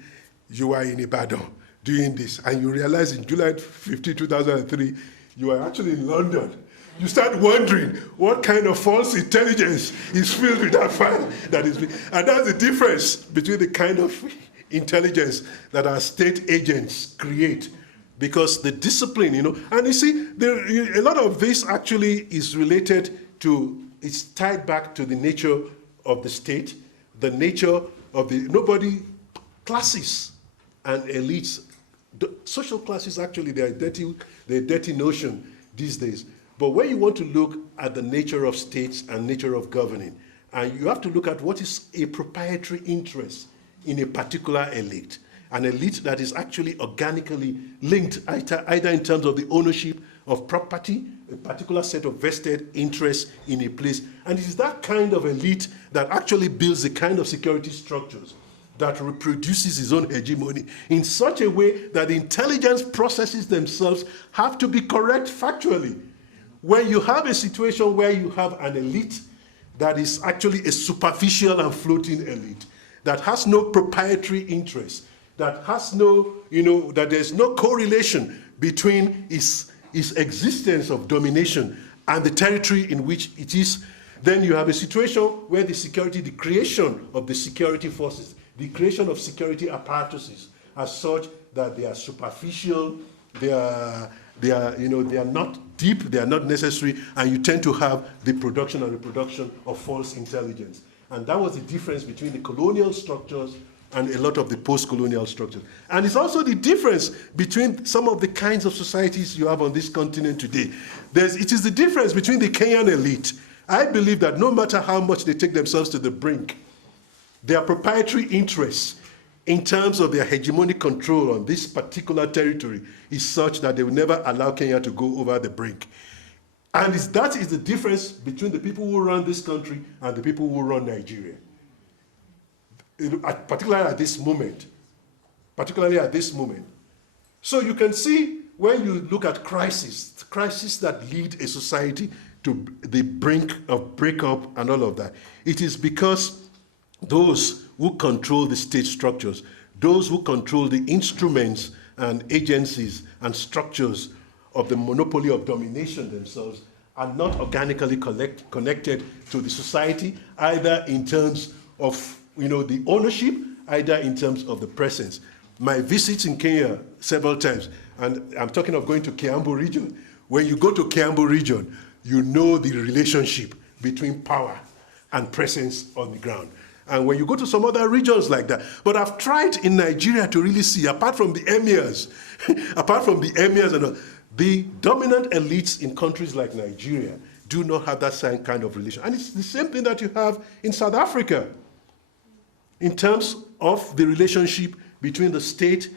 you are in Ibadan doing this, and you realize in July 15, 2003, you are actually in London. You start wondering what kind of false intelligence is filled with that file that is, and that's the difference between the kind of intelligence that our state agents create, because the discipline, and you see, a lot of this actually is related to, it's tied back to the nature of the state, the nature of the, classes and elites. The social classes, actually, they're a dirty notion these days. But when you want to look at the nature of states and nature of governing, and you have to look at what is a proprietary interest in a particular elite, an elite that is actually organically linked either in terms of the ownership of property, a particular set of vested interests in a place. And it is that kind of elite that actually builds the kind of security structures that reproduces its own hegemony in such a way that the intelligence processes themselves have to be correct factually. When you have a situation where you have an elite that is actually a superficial and floating elite, that has no proprietary interest, that has no, that there's no correlation between its existence of domination and the territory in which it is, then you have a situation where the creation of the security forces, the creation of security apparatuses are such that they are superficial, they are not deep, they are not necessary, and you tend to have the production and reproduction of false intelligence. And that was the difference between the colonial structures and a lot of the post-colonial structures. And it's also the difference between some of the kinds of societies you have on this continent today. It is the difference between the Kenyan elite. I believe that no matter how much they take themselves to the brink, their proprietary interests in terms of their hegemonic control on this particular territory is such that they will never allow Kenya to go over the brink. And that is the difference between the people who run this country and the people who run Nigeria. Particularly at this moment. So you can see when you look at crises that lead a society to the brink of breakup and all of that, it is because those who control the state structures, those who control the instruments and agencies and structures of the monopoly of domination themselves are not organically connected to the society, either in terms of the ownership, either in terms of the presence. My visits in Kenya several times, and I'm talking of going to Kiambu region. When you go to Kiambu region, you know the relationship between power and presence on the ground. And when you go to some other regions like that, but I've tried in Nigeria to really see, apart from the emirs, and all, the dominant elites in countries like Nigeria do not have that same kind of relation. And it's the same thing that you have in South Africa in terms of the relationship between the state,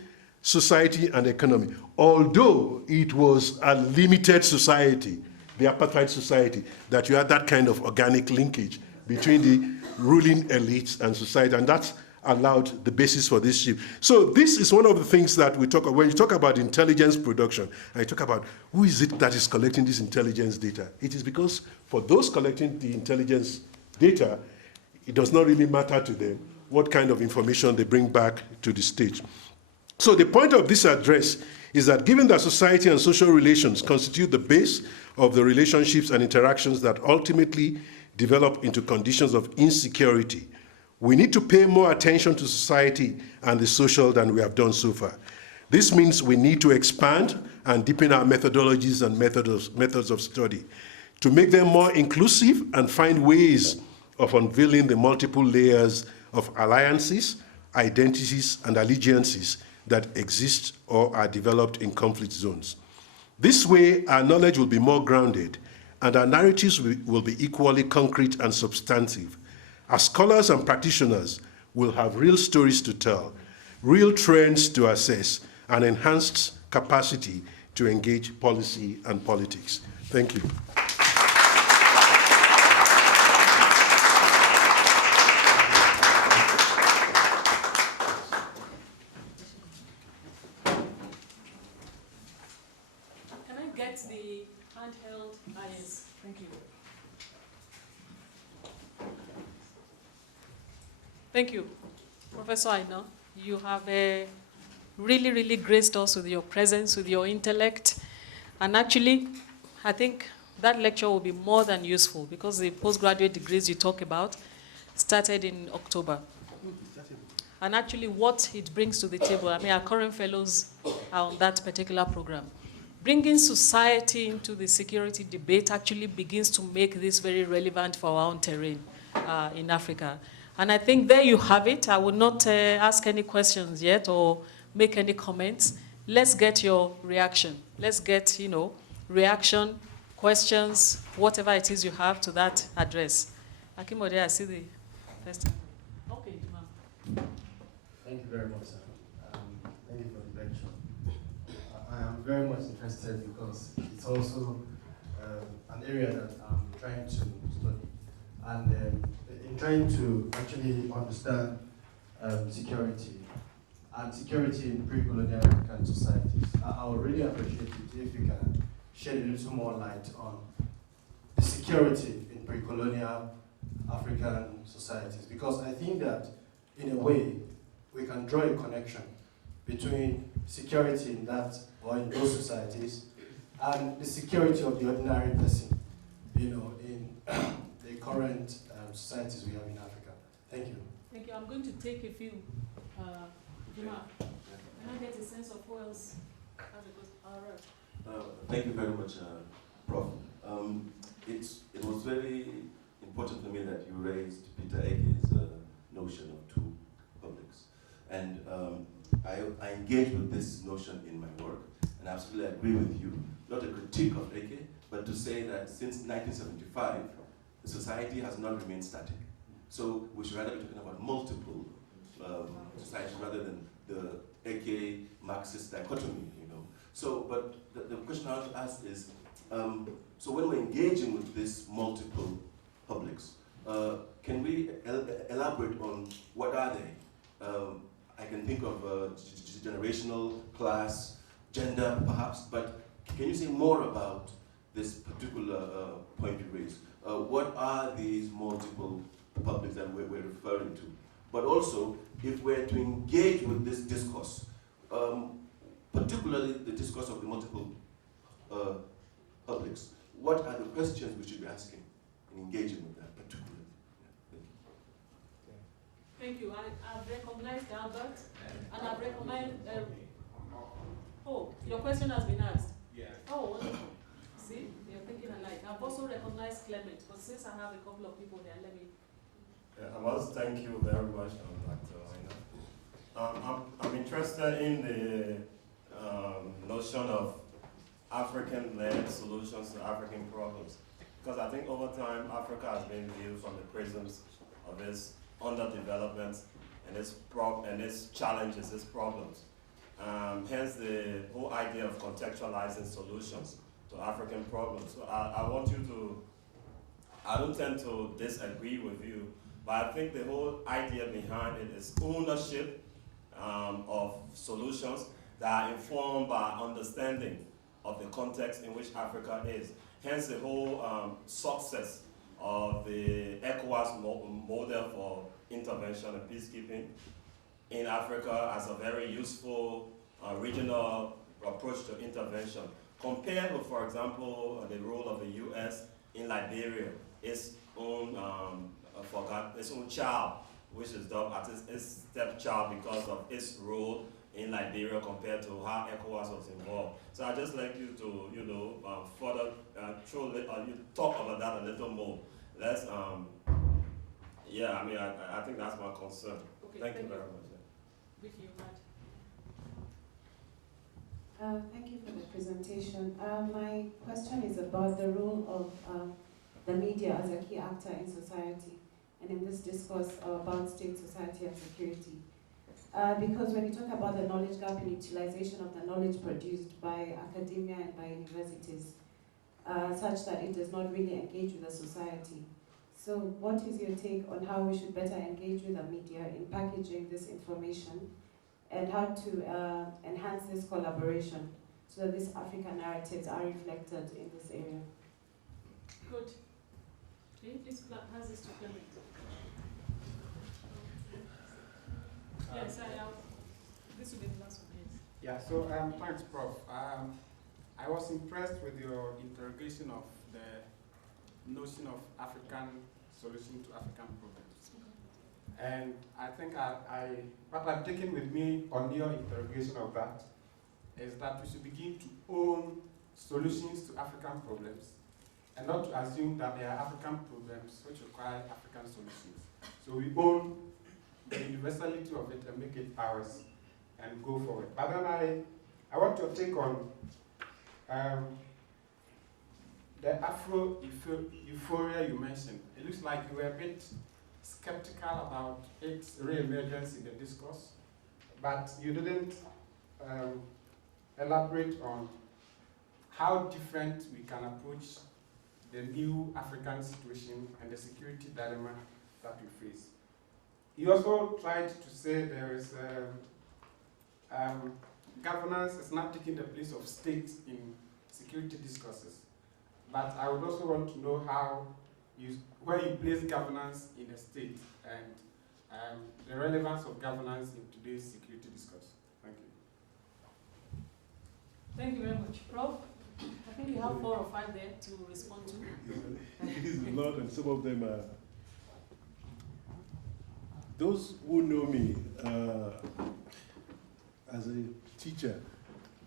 society, and economy. Although it was a limited society, the apartheid society, that you had that kind of organic linkage between the ruling elites and society, and that's allowed the basis for this shift. So this is one of the things that we talk about when you talk about intelligence production, and you talk about who is it that is collecting this intelligence data. It is because for those collecting the intelligence data, it does not really matter to them what kind of information they bring back to the state. So the point of this address is that given that society and social relations constitute the base of the relationships and interactions that ultimately develop into conditions of insecurity, We need to pay more attention to society and the social than we have done so far. This means we need to expand and deepen our methodologies and methods of study to make them more inclusive and find ways of unveiling the multiple layers of alliances, identities, and allegiances that exist or are developed in conflict zones. This way, our knowledge will be more grounded and our narratives will be equally concrete and substantive. As scholars and practitioners, we'll have real stories to tell, real trends to assess, and enhanced capacity to engage policy and politics. Thank you. Can I get the handheld irons? Thank you. Thank you. Professor Aina, you have really graced us with your presence, with your intellect. And actually, I think that lecture will be more than useful because the postgraduate degrees you talk about started in October. And actually what it brings to the table, I mean, our current fellows are on that particular program. Bringing society into the security debate actually begins to make this very relevant for our own terrain in Africa. And I think there you have it. I will not ask any questions yet or make any comments. Let's get your reaction. Let's get, reaction, questions, whatever it is you have to that address. Akimode, I see the first time. Okay, ma'am. Thank you very much, sir. Thank you for the lecture. I am very much interested because it's also an area that I'm trying to study. And in trying to actually understand security and security in pre-colonial African societies, I would really appreciate it if you can shed a little more light on the security in pre-colonial African societies. Because I think that, in a way, we can draw a connection between security in that or in those societies and the security of the ordinary person, in the current societies we have in Africa. Thank you. Thank you. I'm going to take a few. Juma, can I get a sense of who else has a question? All right. Thank you very much, Prof. It was very important for me that you raised Peter Ege's notion of two publics. And I engage with this notion in my work, and I absolutely agree with you. Not a critique of Ege, but to say that since 1975, the society has not remained static. So we should rather be talking about multiple societies rather than the Ege Marxist dichotomy, So, but the question I want to ask is, so when we're engaging with these multiple publics, can we elaborate on what are they? I can think of generational, class, gender, perhaps, but can you say more about this particular point you raised? What are these multiple publics that we're referring to? But also, if we're to engage with this discourse, particularly the discourse of the multiple publics, what are the questions we should be asking in engaging with that particularly? Thank you. I've recognized Albert, and I've recognized. Oh, your question has been asked. Yeah. Oh, wonderful. See, you're thinking alike. I've also recognized Clement, but since I have a couple of people here, let me. I must thank you very much, Dr. Aina. I'm interested in the notion of African-led solutions to African problems, because I think over time Africa has been viewed from the prisms of its underdevelopment and its challenges, its problems. Hence the whole idea of contextualizing solutions to African problems. So I want you to, I don't tend to disagree with you, but I think the whole idea behind it is ownership of solutions that are informed by understanding of the context in which Africa is. Hence the whole success of the ECOWAS model for intervention and peacekeeping in Africa as a very useful regional approach to intervention, compared with, for example, the role of the U.S. in Liberia, its own child which is dubbed as its stepchild because of its role in Liberia compared to how ECOWAS was involved. So I'd just like you to, further you talk about that a little more. Let's, yeah, I mean, I think that's my concern. Okay, Thank you very much. Vicky, Thank you for the presentation. My question is about the role of the media as a key actor in society and in this discourse about state, society, and security. Because when you talk about the knowledge gap and utilization of the knowledge produced by academia and by universities, such that it does not really engage with the society. So what is your take on how we should better engage with the media in packaging this information and how to enhance this collaboration so that these African narratives are reflected in this area? good. Okay, this has this to Clement. Yes, this will be the last one, yes. Yeah, so thanks, Prof. I was impressed with your interrogation of the notion of African solution to African problems. And I think what I've taken with me on your interrogation of that is that we should begin to own solutions to African problems and not to assume that there are African problems which require African solutions. So we own the universality of it and make it ours and go forward. But then I want to take on the Afro euphoria you mentioned. It looks like you were a bit skeptical about its re-emergence in the discourse, but you didn't elaborate on how different we can approach the new African situation and the security dilemma that we face. You also tried to say there is governance is not taking the place of state in security discourses. But I would also want to know where you place governance in the state and the relevance of governance in today's security discourse. Thank you. Thank you very much. Prof, I think you have 4 or 5 there to respond to. It is a lot, and some of them are. Those who know me as a teacher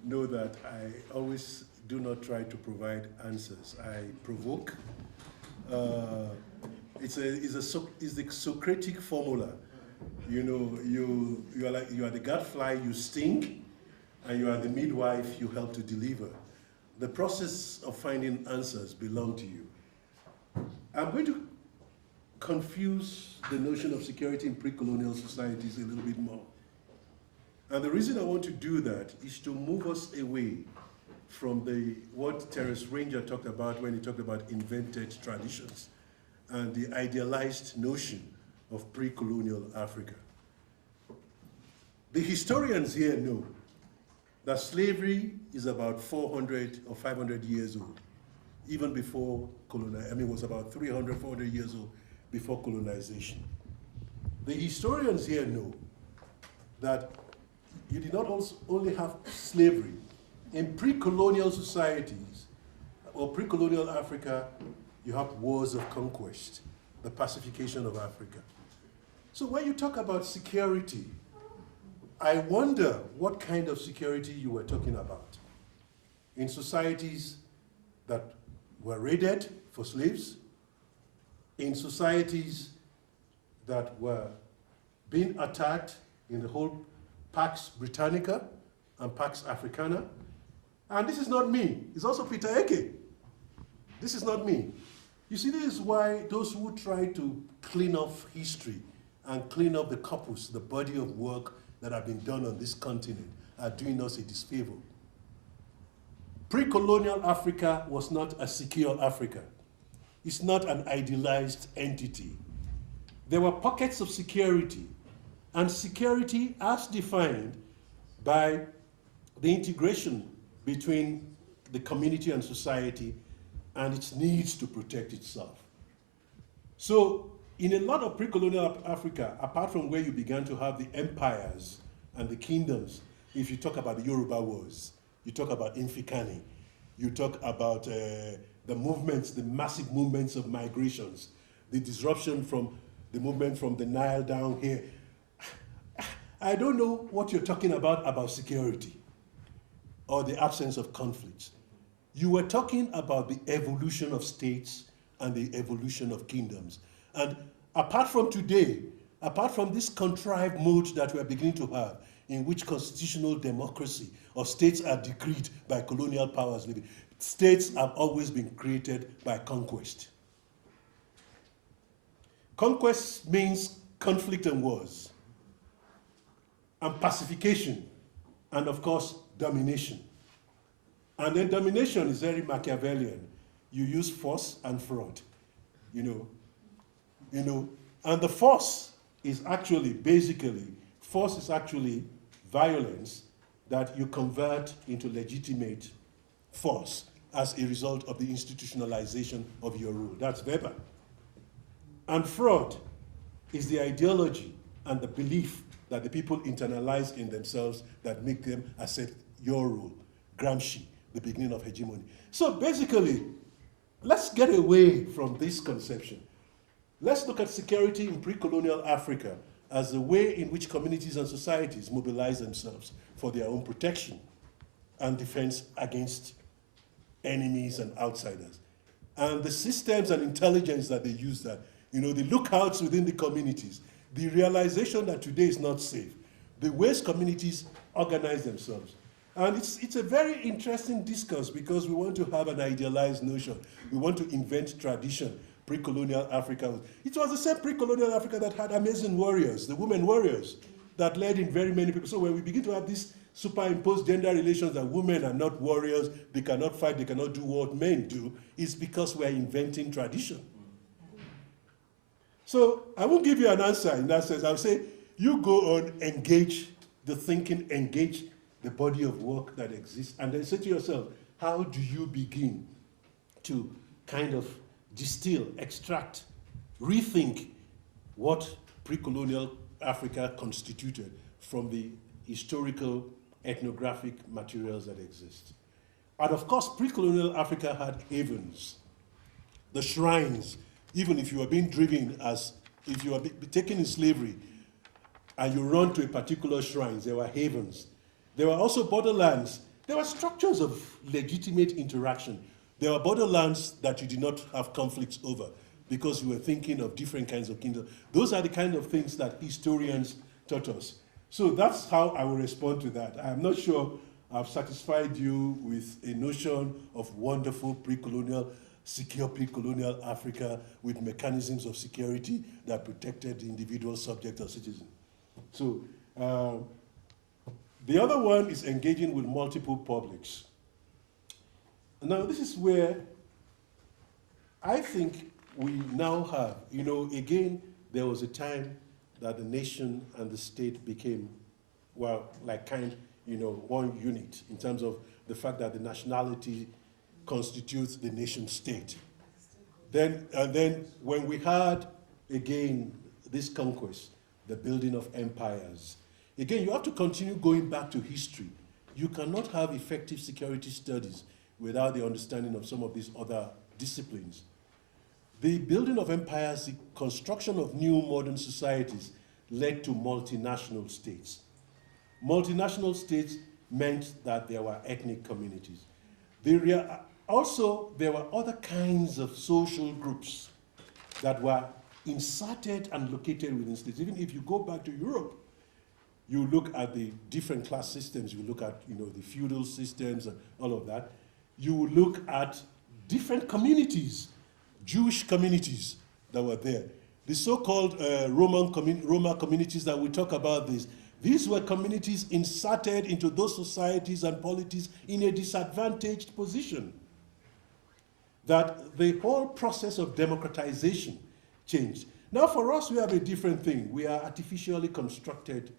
know that I always do not try to provide answers. I provoke. It's the Socratic formula. You know, you are the gadfly, you sting, and you are the midwife, you help to deliver. The process of finding answers belong to you. I'm going to confuse the notion of security in pre-colonial societies a little bit more. And the reason I want to do that is to move us away from what Terence Ranger talked about when he talked about invented traditions and the idealized notion of pre-colonial Africa. The historians here know that slavery is about 400 or 500 years old, even before it was about 300, 400 years old before colonization. The historians here know that you did not only have slavery. In pre-colonial societies, or pre-colonial Africa, you have wars of conquest, the pacification of Africa. So when you talk about security, I wonder what kind of security you were talking about. In societies that were raided for slaves, in societies that were being attacked in the whole Pax Britannica and Pax Africana. And this is not me, it's also Peter Eke. This is not me. You see, this is why those who try to clean up history and clean up the corpus, the body of work that have been done on this continent, are doing us a disfavor. Pre-colonial Africa was not a secure Africa. It's not an idealized entity. There were pockets of security, and security as defined by the integration between the community and society and its needs to protect itself. So in a lot of pre-colonial Africa, apart from where you began to have the empires and the kingdoms, if you talk about the Yoruba wars, you talk about Infikani, you talk about the movements, the massive movements of migrations, the disruption from the movement from the Nile down here. I don't know what you're talking about security or the absence of conflicts. You were talking about the evolution of states and the evolution of kingdoms. And apart from today, apart from this contrived mode that we are beginning to have, in which constitutional democracy or states are decreed by colonial powers, states have always been created by conquest. Conquest means conflict and wars, and pacification, and of course, domination. And then domination is very Machiavellian. You use force and fraud, and the force is actually, force is actually violence that you convert into legitimate force as a result of the institutionalization of your rule. That's Weber. And fraud is the ideology and the belief that the people internalize in themselves that make them accept your rule. Gramsci, the beginning of hegemony. So basically, let's get away from this conception. Let's look at security in pre-colonial Africa as a way in which communities and societies mobilize themselves for their own protection and defense against enemies and outsiders. And the systems and intelligence that they use that, the lookouts within the communities, the realization that today is not safe, the ways communities organize themselves. And it's a very interesting discourse because we want to have an idealized notion. We want to invent tradition, pre-colonial Africa. It was the same pre-colonial Africa that had amazing warriors, the women warriors, that led in very many people. So when we begin to have this superimposed gender relations that women are not warriors, they cannot fight, they cannot do what men do, it's because we're inventing tradition. So I won't give you an answer in that sense. I'll say, you go on, engage the thinking, engage the body of work that exists, and then say to yourself, how do you begin to kind of distill, extract, rethink what pre-colonial Africa constituted from the historical ethnographic materials that exist. And of course, pre-colonial Africa had havens, the shrines. Even if you were being driven if you were taken in slavery and you run to a particular shrine, there were havens. There were also borderlands. There were structures of legitimate interaction. There were borderlands that you did not have conflicts over because you were thinking of different kinds of kingdoms. Those are the kind of things that historians taught us. So that's how I will respond to that. I'm not sure I've satisfied you with a notion of wonderful pre-colonial, secure pre-colonial Africa with mechanisms of security that protected the individual subject or citizen. So the other one is engaging with multiple publics. Now this is where I think we now have, again, there was a time that the nation and the state became, one unit in terms of the fact that the nationality constitutes the nation state. Then when we had, again, this conquest, the building of empires, again, you have to continue going back to history. You cannot have effective security studies without the understanding of some of these other disciplines. The building of empires, the construction of new modern societies led to multinational states. Multinational states meant that there were ethnic communities. Also, there were other kinds of social groups that were inserted and located within states. Even if you go back to Europe, you look at the different class systems, you look at the feudal systems and all of that. You will look at different communities, Jewish communities that were there. The so-called Roma communities that we talk about these were communities inserted into those societies and polities in a disadvantaged position. That the whole process of democratization changed. Now for us, we have a different thing. We are artificially constructed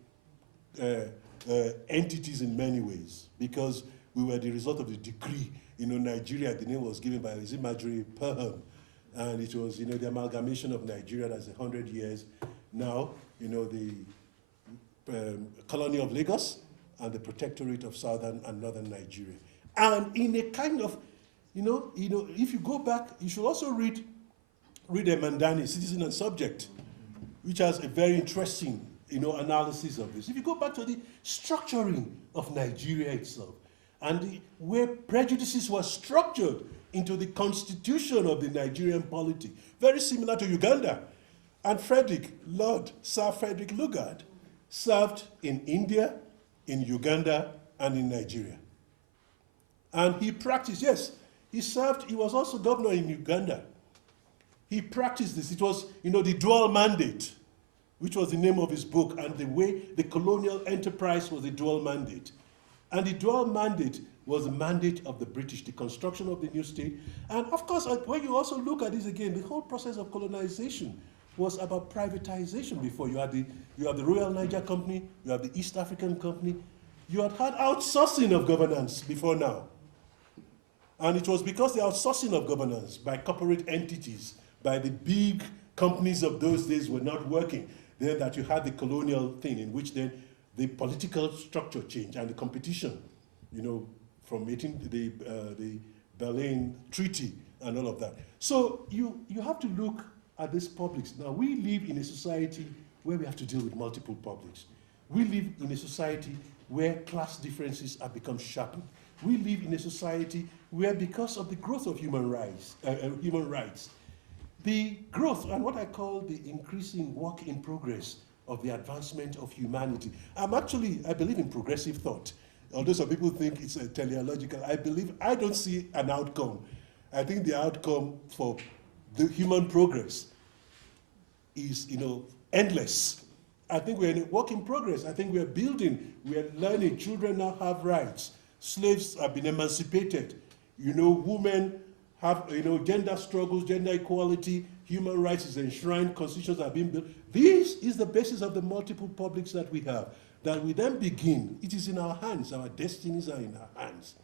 entities in many ways because we were the result of the decree. Nigeria, the name was given by Marjorie Perham, and it was, the amalgamation of Nigeria as 100 years. Now, the colony of Lagos and the protectorate of southern and northern Nigeria. And in a kind of, if you go back, you should also read Mandani, Citizen and Subject. which has a very interesting, analysis of this. If you go back to the structuring of Nigeria itself, and where prejudices were structured into the constitution of the Nigerian polity, very similar to Uganda. And Sir Frederick Lugard, served in India, in Uganda, and in Nigeria. And he practiced, yes, he was also governor in Uganda. He practiced this. It was, the dual mandate, which was the name of his book, and the way the colonial enterprise was the dual mandate. And the dual mandate was the mandate of the British, the construction of the new state. And of course, when you also look at this again, the whole process of colonization was about privatization before. You had the Royal Niger Company, you have the East African Company. You had outsourcing of governance before now. And it was because the outsourcing of governance by corporate entities, by the big companies of those days were not working, then that you had the colonial thing in which then the political structure changed and the competition, from the Berlin Treaty and all of that. So you have to look at these publics. Now, we live in a society where we have to deal with multiple publics. We live in a society where class differences have become sharpened. We live in a society where, because of the growth of human rights, the growth and what I call the increasing work in progress of the advancement of humanity. I believe in progressive thought. Although some people think it's teleological, I don't see an outcome. I think the outcome for the human progress is, endless. I think we're in a work in progress. I think we're building, we're learning. Children now have rights. Slaves have been emancipated. Women have, gender struggles, gender equality, human rights is enshrined, constitutions are being built. This is the basis of the multiple publics that we have. That we then begin, it is in our hands, our destinies are in our hands.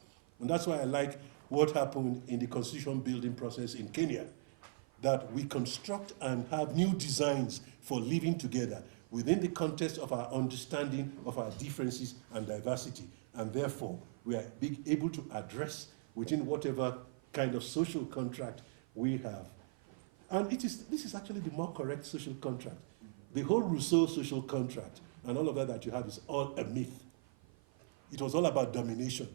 And that's why I like what happened in the constitution building process in Kenya, that we construct and have new designs for living together within the context of our understanding of our differences and diversity. And therefore, we are able to address within whatever kind of social contract we have. And this is actually the more correct social contract. The whole Rousseau social contract and all of that you have is all a myth. It was all about domination.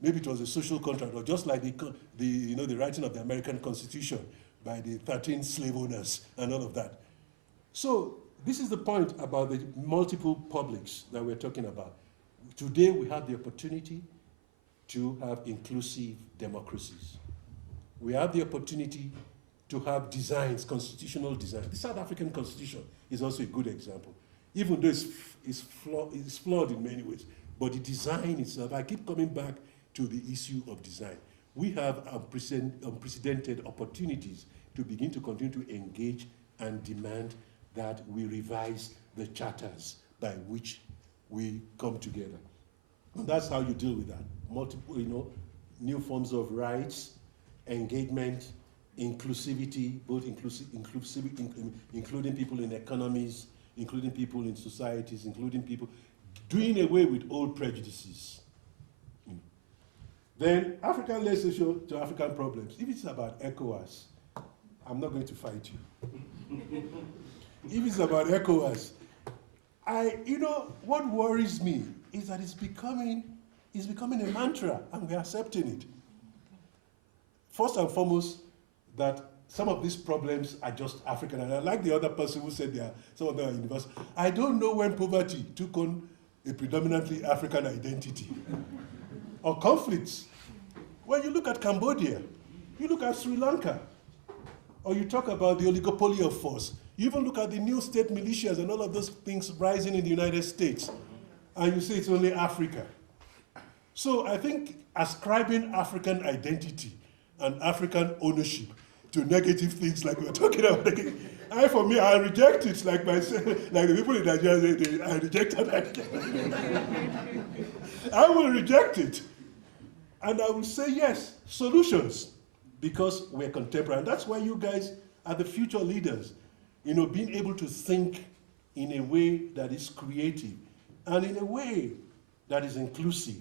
Maybe it was a social contract, or just like the writing of the American Constitution by the 13 slave owners and all of that. So this is the point about the multiple publics that we're talking about. Today we have the opportunity to have inclusive democracies. We have the opportunity to have designs, constitutional designs. The South African Constitution is also a good example. Even though it's flawed in many ways, but the design itself, I keep coming back to the issue of design. We have unprecedented opportunities to begin to continue to engage and demand that we revise the charters by which we come together. And that's how you deal with that. Multiple, new forms of rights, engagement, inclusivity, both including people in economies, including people in societies, including people doing away with old prejudices. Then African-led social to African problems. If it's about ECOWAS, I'm not going to fight you. If it's about ECOWAS, what worries me is that it's becoming a mantra, and we're accepting it. First and foremost, that some of these problems are just African. And I like the other person who said some of them are universal. I don't know when poverty took on a predominantly African identity or conflicts. When you look at Cambodia, you look at Sri Lanka, or you talk about the oligopoly of force. You even look at the new state militias and all of those things rising in the United States, and you say it's only Africa. So I think ascribing African identity and African ownership to negative things like we're talking about. I reject it, like the people in Nigeria, I reject it. I will reject it. And I will say yes, solutions, because we're contemporary. And that's why you guys are the future leaders, being able to think in a way that is creative and in a way that is inclusive.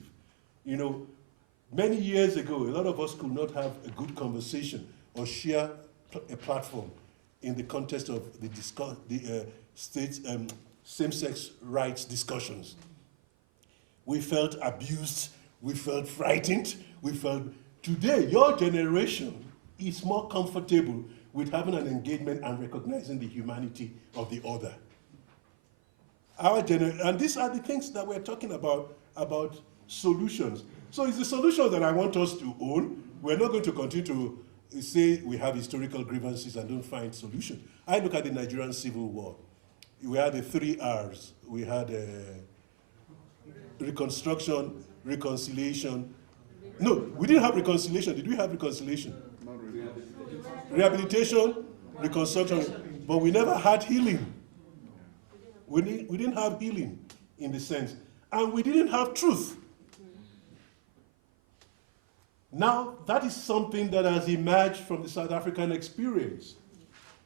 Many years ago, a lot of us could not have a good conversation or share a platform in the context of the same-sex rights discussions. We felt abused, we felt frightened, we felt, today your generation is more comfortable with having an engagement and recognizing the humanity of the other. And these are the things that we're talking about solutions. So it's the solutions that I want us to own. We're not going to continue to say we have historical grievances and don't find solution. I look at the Nigerian Civil War. We had the 3 R's. We had reconstruction, reconciliation. No, we didn't have reconciliation. Did we have reconciliation? Rehabilitation, reconstruction, but we never had healing. We didn't have healing in the sense, and we didn't have truth. Now, that is something that has emerged from the South African experience.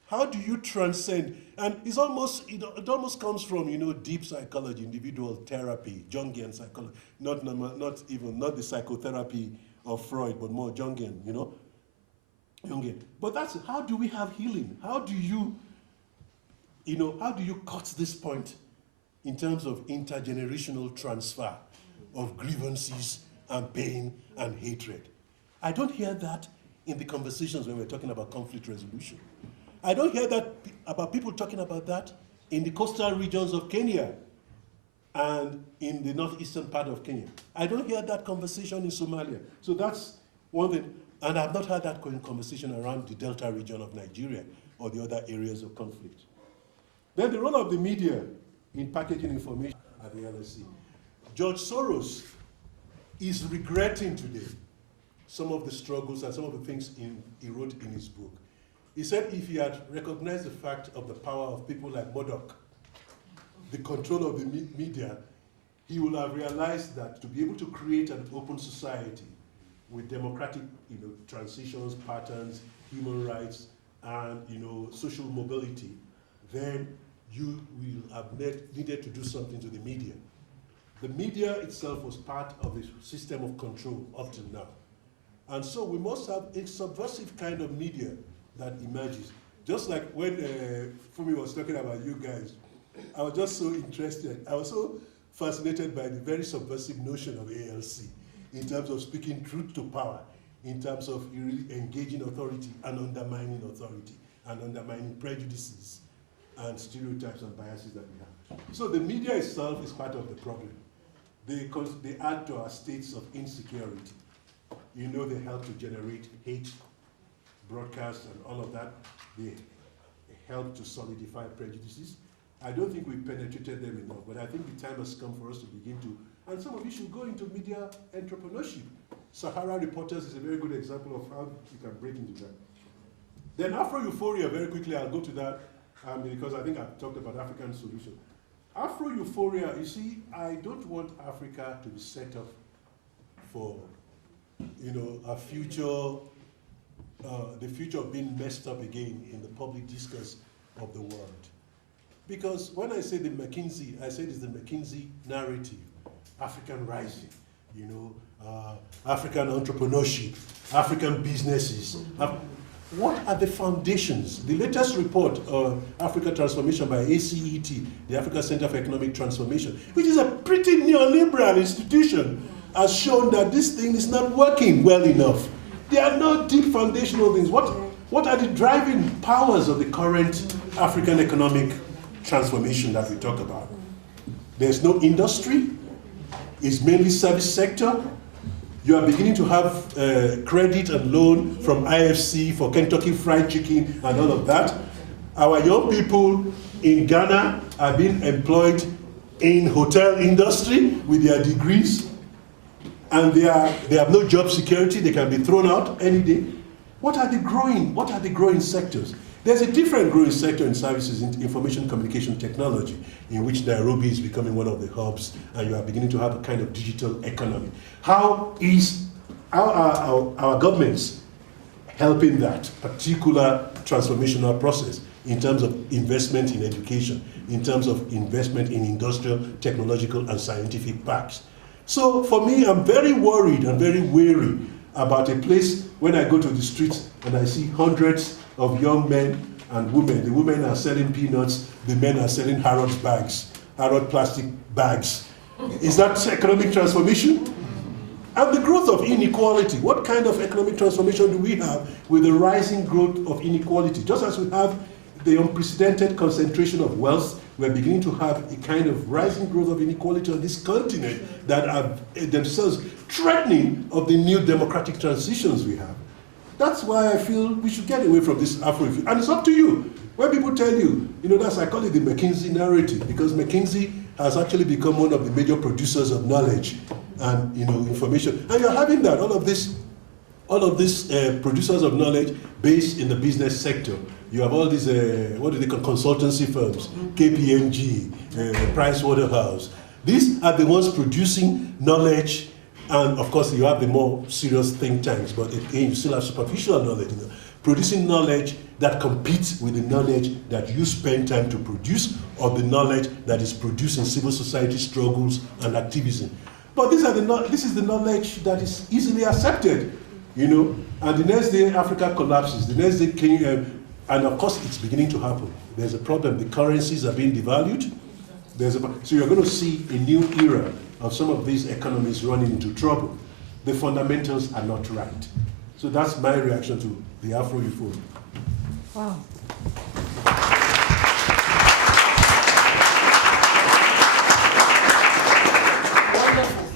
How do you transcend? And it almost comes from, deep psychology, individual therapy, Jungian psychology, not the psychotherapy of Freud, but more Jungian, Jungian. But that's, how do we have healing? How do you cut this point in terms of intergenerational transfer of grievances and pain and hatred? I don't hear that in the conversations when we're talking about conflict resolution. I don't hear that about people talking about that in the coastal regions of Kenya and in the northeastern part of Kenya. I don't hear that conversation in Somalia. So that's one thing. And I've not had that conversation around the Delta region of Nigeria or the other areas of conflict. Then the role of the media in packaging information at the LSE. George Soros is regretting today some of the struggles and some of the things he wrote in his book. He said if he had recognized the fact of the power of people like Murdoch, the control of the media, he would have realized that to be able to create an open society with democratic transitions, patterns, human rights, and social mobility, then you will have needed to do something to the media. The media itself was part of the system of control up till now. And so we must have a subversive kind of media that emerges. Just like when Fumi was talking about you guys, I was just so interested. I was so fascinated by the very subversive notion of ALC in terms of speaking truth to power, in terms of really engaging authority and undermining authority and undermining prejudices and stereotypes and biases that we have. So the media itself is part of the problem. They add to our states of insecurity. They help to generate hate, broadcast, and all of that. They help to solidify prejudices. I don't think we've penetrated them enough, but I think the time has come for us to begin to, and some of you should go into media entrepreneurship. Sahara Reporters is a very good example of how you can break into that. Then Afro-euphoria, very quickly, I'll go to that, because I think I've talked about African solution. Afro-euphoria, you see, I don't want Africa to be set up for, a future, the future of being messed up again in the public discourse of the world. Because when I say the McKinsey, I said it's the McKinsey narrative, African rising, African entrepreneurship, African businesses. What are the foundations? The latest report, Africa Transformation by ACET, the Africa Center for Economic Transformation, which is a pretty neoliberal institution, has shown that this thing is not working well enough. There are no deep foundational things. What are the driving powers of the current African economic transformation that we talk about? There's no industry. It's mainly service sector. You are beginning to have credit and loan from IFC for Kentucky Fried Chicken and all of that. Our young people in Ghana are being employed in hotel industry with their degrees, and they have no job security. They can be thrown out any day. What are the growing sectors? There's a different growing sector in services, in information communication technology, in which Nairobi is becoming one of the hubs, and you are beginning to have a kind of digital economy. How are our governments helping that particular transformational process in terms of investment in education, in terms of investment in industrial, technological, and scientific parks? So for me, I'm very worried and very wary about a place when I go to the streets and I see hundreds of young men and women. The women are selling peanuts, the men are selling Harrods bags, Harrod plastic bags. Is that economic transformation? And the growth of inequality. What kind of economic transformation do we have with the rising growth of inequality? Just as we have the unprecedented concentration of wealth, we're beginning to have a kind of rising growth of inequality on this continent that are themselves threatening of the new democratic transitions we have. That's why I feel we should get away from this Afro. And it's up to you. When people tell you, that's, I call it the McKinsey narrative, because McKinsey has actually become one of the major producers of knowledge and information. And you're having that, all of these producers of knowledge based in the business sector. You have all these, what do they call, consultancy firms, KPMG, Pricewaterhouse. These are the ones producing knowledge, and of course you have the more serious think tanks, but again, you still have superficial knowledge, producing knowledge that competes with the knowledge that you spend time to produce, or the knowledge that is produced in civil society struggles and activism. But this is the knowledge that is easily accepted, and the next day Africa collapses, the next day Kenya, and of course it's beginning to happen. There's a problem, the currencies are being devalued. So you're going to see a new era of some of these economies running into trouble. The fundamentals are not right. So that's my reaction to the Afro-euphoria. Wow. Wonderful.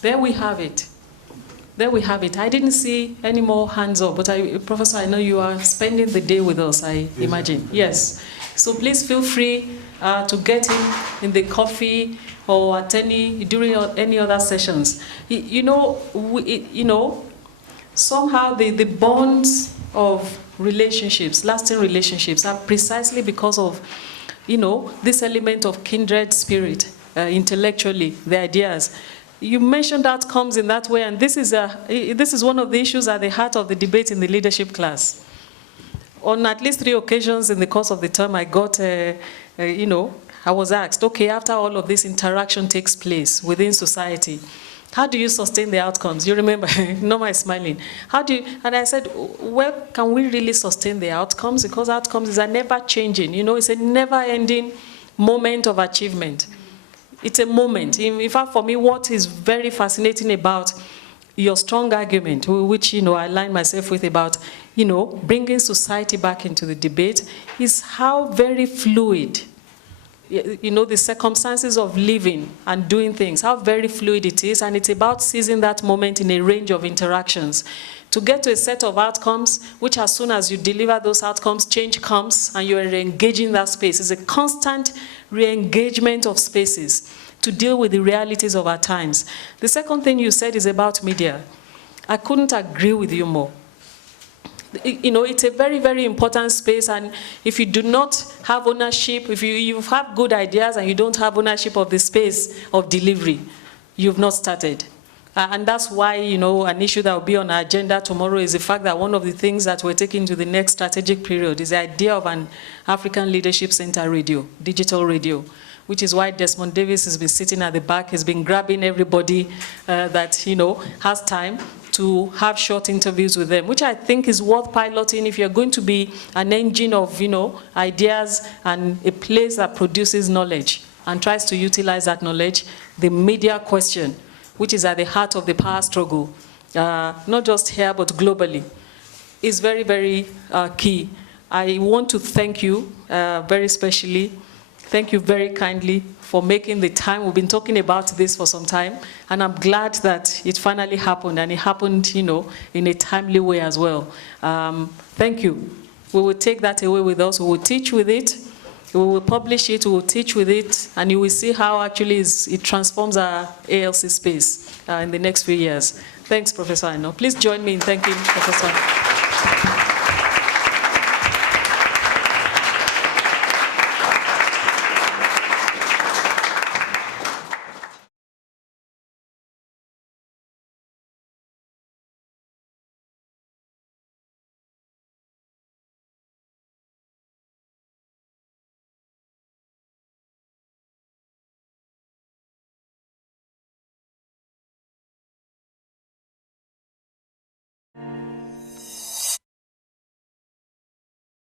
There we have it. There we have it. I didn't see any more hands up, but Professor, I know you are spending the day with us, I imagine. Yes. So please feel free to get in the coffee or at during any other sessions. Somehow the bonds of relationships, lasting relationships, are precisely because of, this element of kindred spirit, intellectually, the ideas. You mentioned outcomes in that way, and this is one of the issues at the heart of the debate in the leadership class. On at least 3 occasions in the course of the term, I got, I was asked, okay, after all of this interaction takes place within society, how do you sustain the outcomes? You remember, Norma is smiling. And I said, well, can we really sustain the outcomes? Because outcomes are never changing. It's a never-ending moment of achievement. It's a moment. In fact, for me, what is very fascinating about your strong argument, which I align myself with, about bringing society back into the debate, is how very fluid, the circumstances of living and doing things, how very fluid it is, and it's about seizing that moment in a range of interactions to get to a set of outcomes, which as soon as you deliver those outcomes, change comes, and you are engaging that space. It's a constant re-engagement of spaces to deal with the realities of our times. The second thing you said is about media. I couldn't agree with you more. It's a very, very important space, and if you do not have ownership, if you have good ideas and you don't have ownership of the space of delivery, you've not started. And that's why, an issue that will be on our agenda tomorrow is the fact that one of the things that we're taking to the next strategic period is the idea of an African Leadership Center radio, digital radio, which is why Desmond Davis has been sitting at the back, has been grabbing everybody that, has time to have short interviews with them, which I think is worth piloting if you're going to be an engine of, ideas and a place that produces knowledge and tries to utilize that knowledge. The media question, which is at the heart of the power struggle, not just here but globally, is very, very key. I want to thank you very specially. Thank you very kindly for making the time. We've been talking about this for some time, and I'm glad that it finally happened, and it happened, in a timely way as well. Thank you. We will take that away with us. We will teach with it. We will publish it. We will teach with it, and you will see how actually it transforms our ALC space in the next few years. Thanks, Professor Aina. Please join me in thanking Professor.